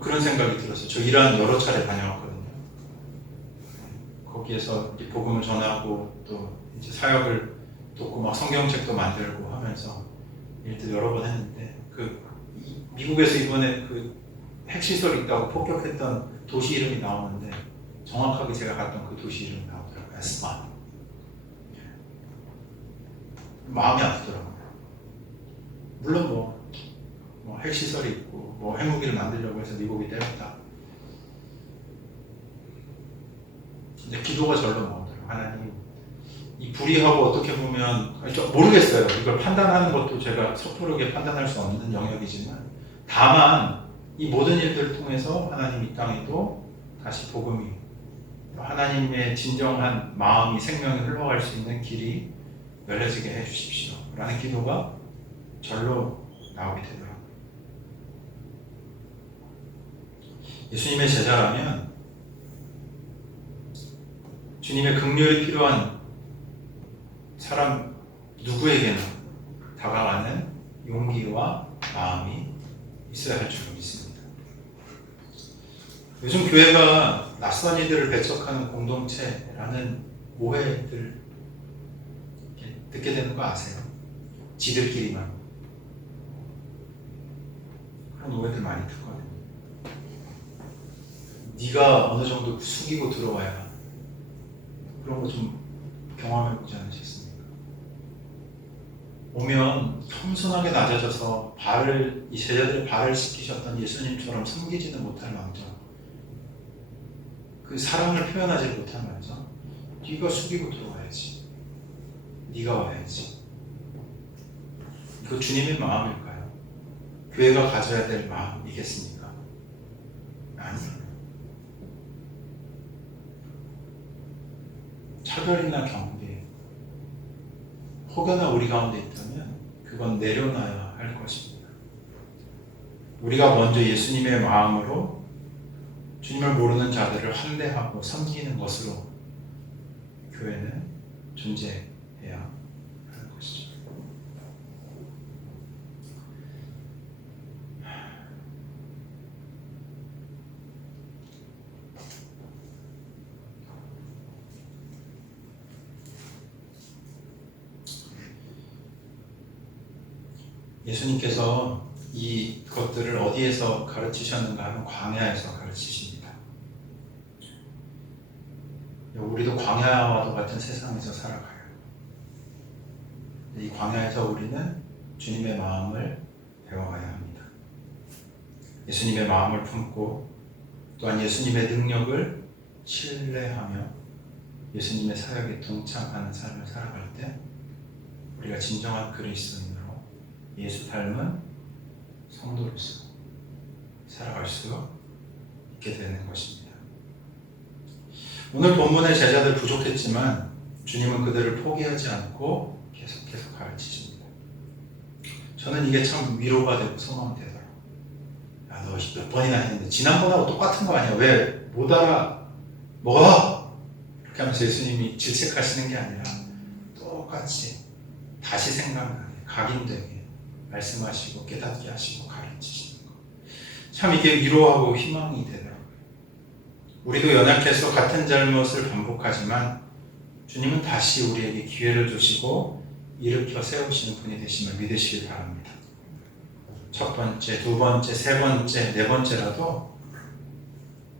그런 생각이 들었어요. 저 이란 여러 차례 다녀왔거든요. 거기에서 이제 복음을 전하고 또 이제 사역을 돕고 막 성경책도 만들고 하면서 일들 여러 번 했는데 미국에서 이번에 핵시설 있다고 폭격했던 도시 이름이 나오는데 정확하게 제가 갔던 그 도시 이름이 나오더라고요. 에스판. 마음이 아프더라고요. 물론 뭐 핵시설이 있고 뭐 핵무기를 만들려고 해서 미국이 때렸다. 근데 기도가 절로 나오더라고요. 하나님, 이 불의하고 어떻게 보면 모르겠어요. 이걸 판단하는 것도 제가 섣부르게 판단할 수 없는 영역이지만 다만 이 모든 일들을 통해서 하나님 이 땅에도 다시 복음이 하나님의 진정한 마음이 생명이 흘러갈 수 있는 길이 열려지게 해주십시오 라는 기도가 절로 나오게 되더라고요. 예수님의 제자라면 주님의 긍휼이 필요한 사람 누구에게나 다가가는 용기와 마음이 있어야 할 줄 믿습니다. 요즘 교회가 낯선 이들을 배척하는 공동체라는 오해들 듣게 되는 거 아세요? 지들끼리만 그런 오해들 많이 듣거든요. 네가 어느 정도 숙이고 들어와야 그런 거 좀 경험해보지 않으셨습니까? 오면 겸손하게 낮아져서 이 제자들의 발을 씻기셨던 예수님처럼 섬기지는 못할 망정, 그 사랑을 표현하지 못할 망정, 네가 숙이고 들어와야지. 네가 와야지. 이거 주님의 마음일까요? 교회가 가져야 될 마음이겠습니까? 아니요. 차별이나 경계, 혹여나 우리 가운데 있다면 그건 내려놔야 할 것입니다. 우리가 먼저 예수님의 마음으로 주님을 모르는 자들을 환대하고 섬기는 것으로 교회는 존재해야 하는 것이죠. 예수님께서 이것들을 어디에서 가르치셨는가 하면 광야에서 가르치십니다. 우리도 광야와도 같은 세상에서 살아가요. 이 광야에서 우리는 주님의 마음을 배워가야 합니다. 예수님의 마음을 품고 또한 예수님의 능력을 신뢰하며 예수님의 사역에 동참하는 삶을 살아갈 때 우리가 진정한 그리스도인으로 예수 닮은 성도로서 살아갈 수 있게 되는 것입니다. 오늘 본문의 제자들 부족했지만 주님은 그들을 포기하지 않고 계속해서 가르치십니다. 저는 이게 참 위로가 되고 소망이 되더라고요. 야, 너 몇 번이나 했는데 지난번하고 똑같은 거 아니야? 왜 못 알아? 먹어! 이렇게 하면서 예수님이 질책하시는 게 아니라 똑같이 다시 생각나게 각인되게 말씀하시고 깨닫게 하시고 가르치시는 참 이게 위로하고 희망이 되더라고요. 우리도 연약해서 같은 잘못을 반복하지만 주님은 다시 우리에게 기회를 주시고 일으켜 세우시는 분이 되심을 믿으시길 바랍니다. 첫 번째, 두 번째, 세 번째, 네 번째라도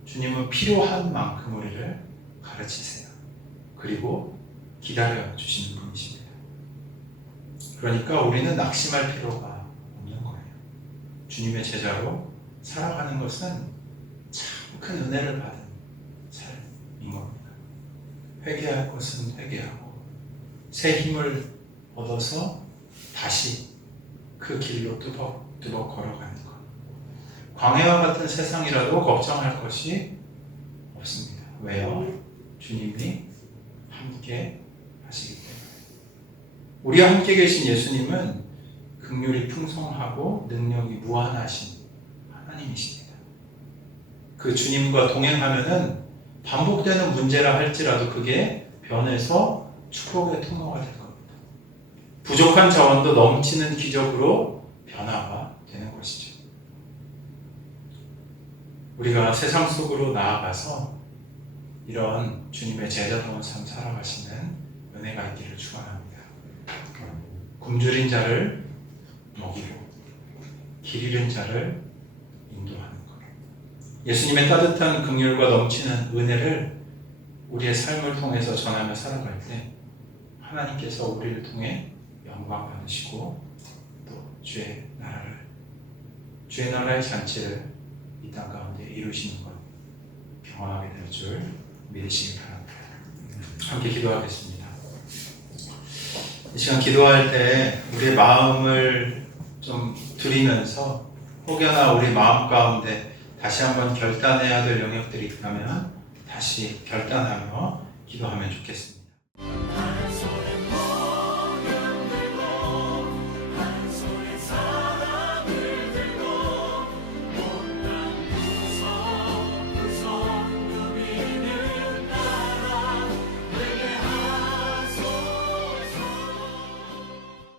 주님은 필요한 만큼 우리를 가르치세요. 그리고 기다려 주시는 분이십니다. 그러니까 우리는 낙심할 필요가 없는 거예요. 주님의 제자로 살아가는 것은 참 큰 은혜를 받은 삶인 겁니다. 회개할 것은 회개하고 새 힘을 얻어서 다시 그 길로 뚜벅뚜벅 걸어가는 것. 광해와 같은 세상이라도 걱정할 것이 없습니다. 왜요? 주님이 함께 하시기 때문에. 우리와 함께 계신 예수님은 긍휼이 풍성하고 능력이 무한하신 하나님이십니다. 그 주님과 동행하면은 반복되는 문제라 할지라도 그게 변해서 축복의 통로가 될 겁니다. 부족한 자원도 넘치는 기적으로 변화가 되는 것이죠. 우리가 세상 속으로 나아가서 이런 주님의 제자다운 삶 살아가시는 은혜가 있기를 축원합니다. 굶주린 자를 먹이고 길 잃은 자를 인도하는 것. 예수님의 따뜻한 긍휼과 넘치는 은혜를 우리의 삶을 통해서 전하며 살아갈 때 하나님께서 우리를 통해 영광 받으시고 또 주의 나라의 잔치를 이 땅 가운데 이루시는 것 경험하게 될 줄 믿으시기 바랍니다. 함께 기도하겠습니다. 이 시간 기도할 때 우리의 마음을 좀 드리면서 혹여나 우리 마음 가운데 다시 한번 결단해야 될 영역들이 있다면 다시 결단하며 기도하면 좋겠습니다.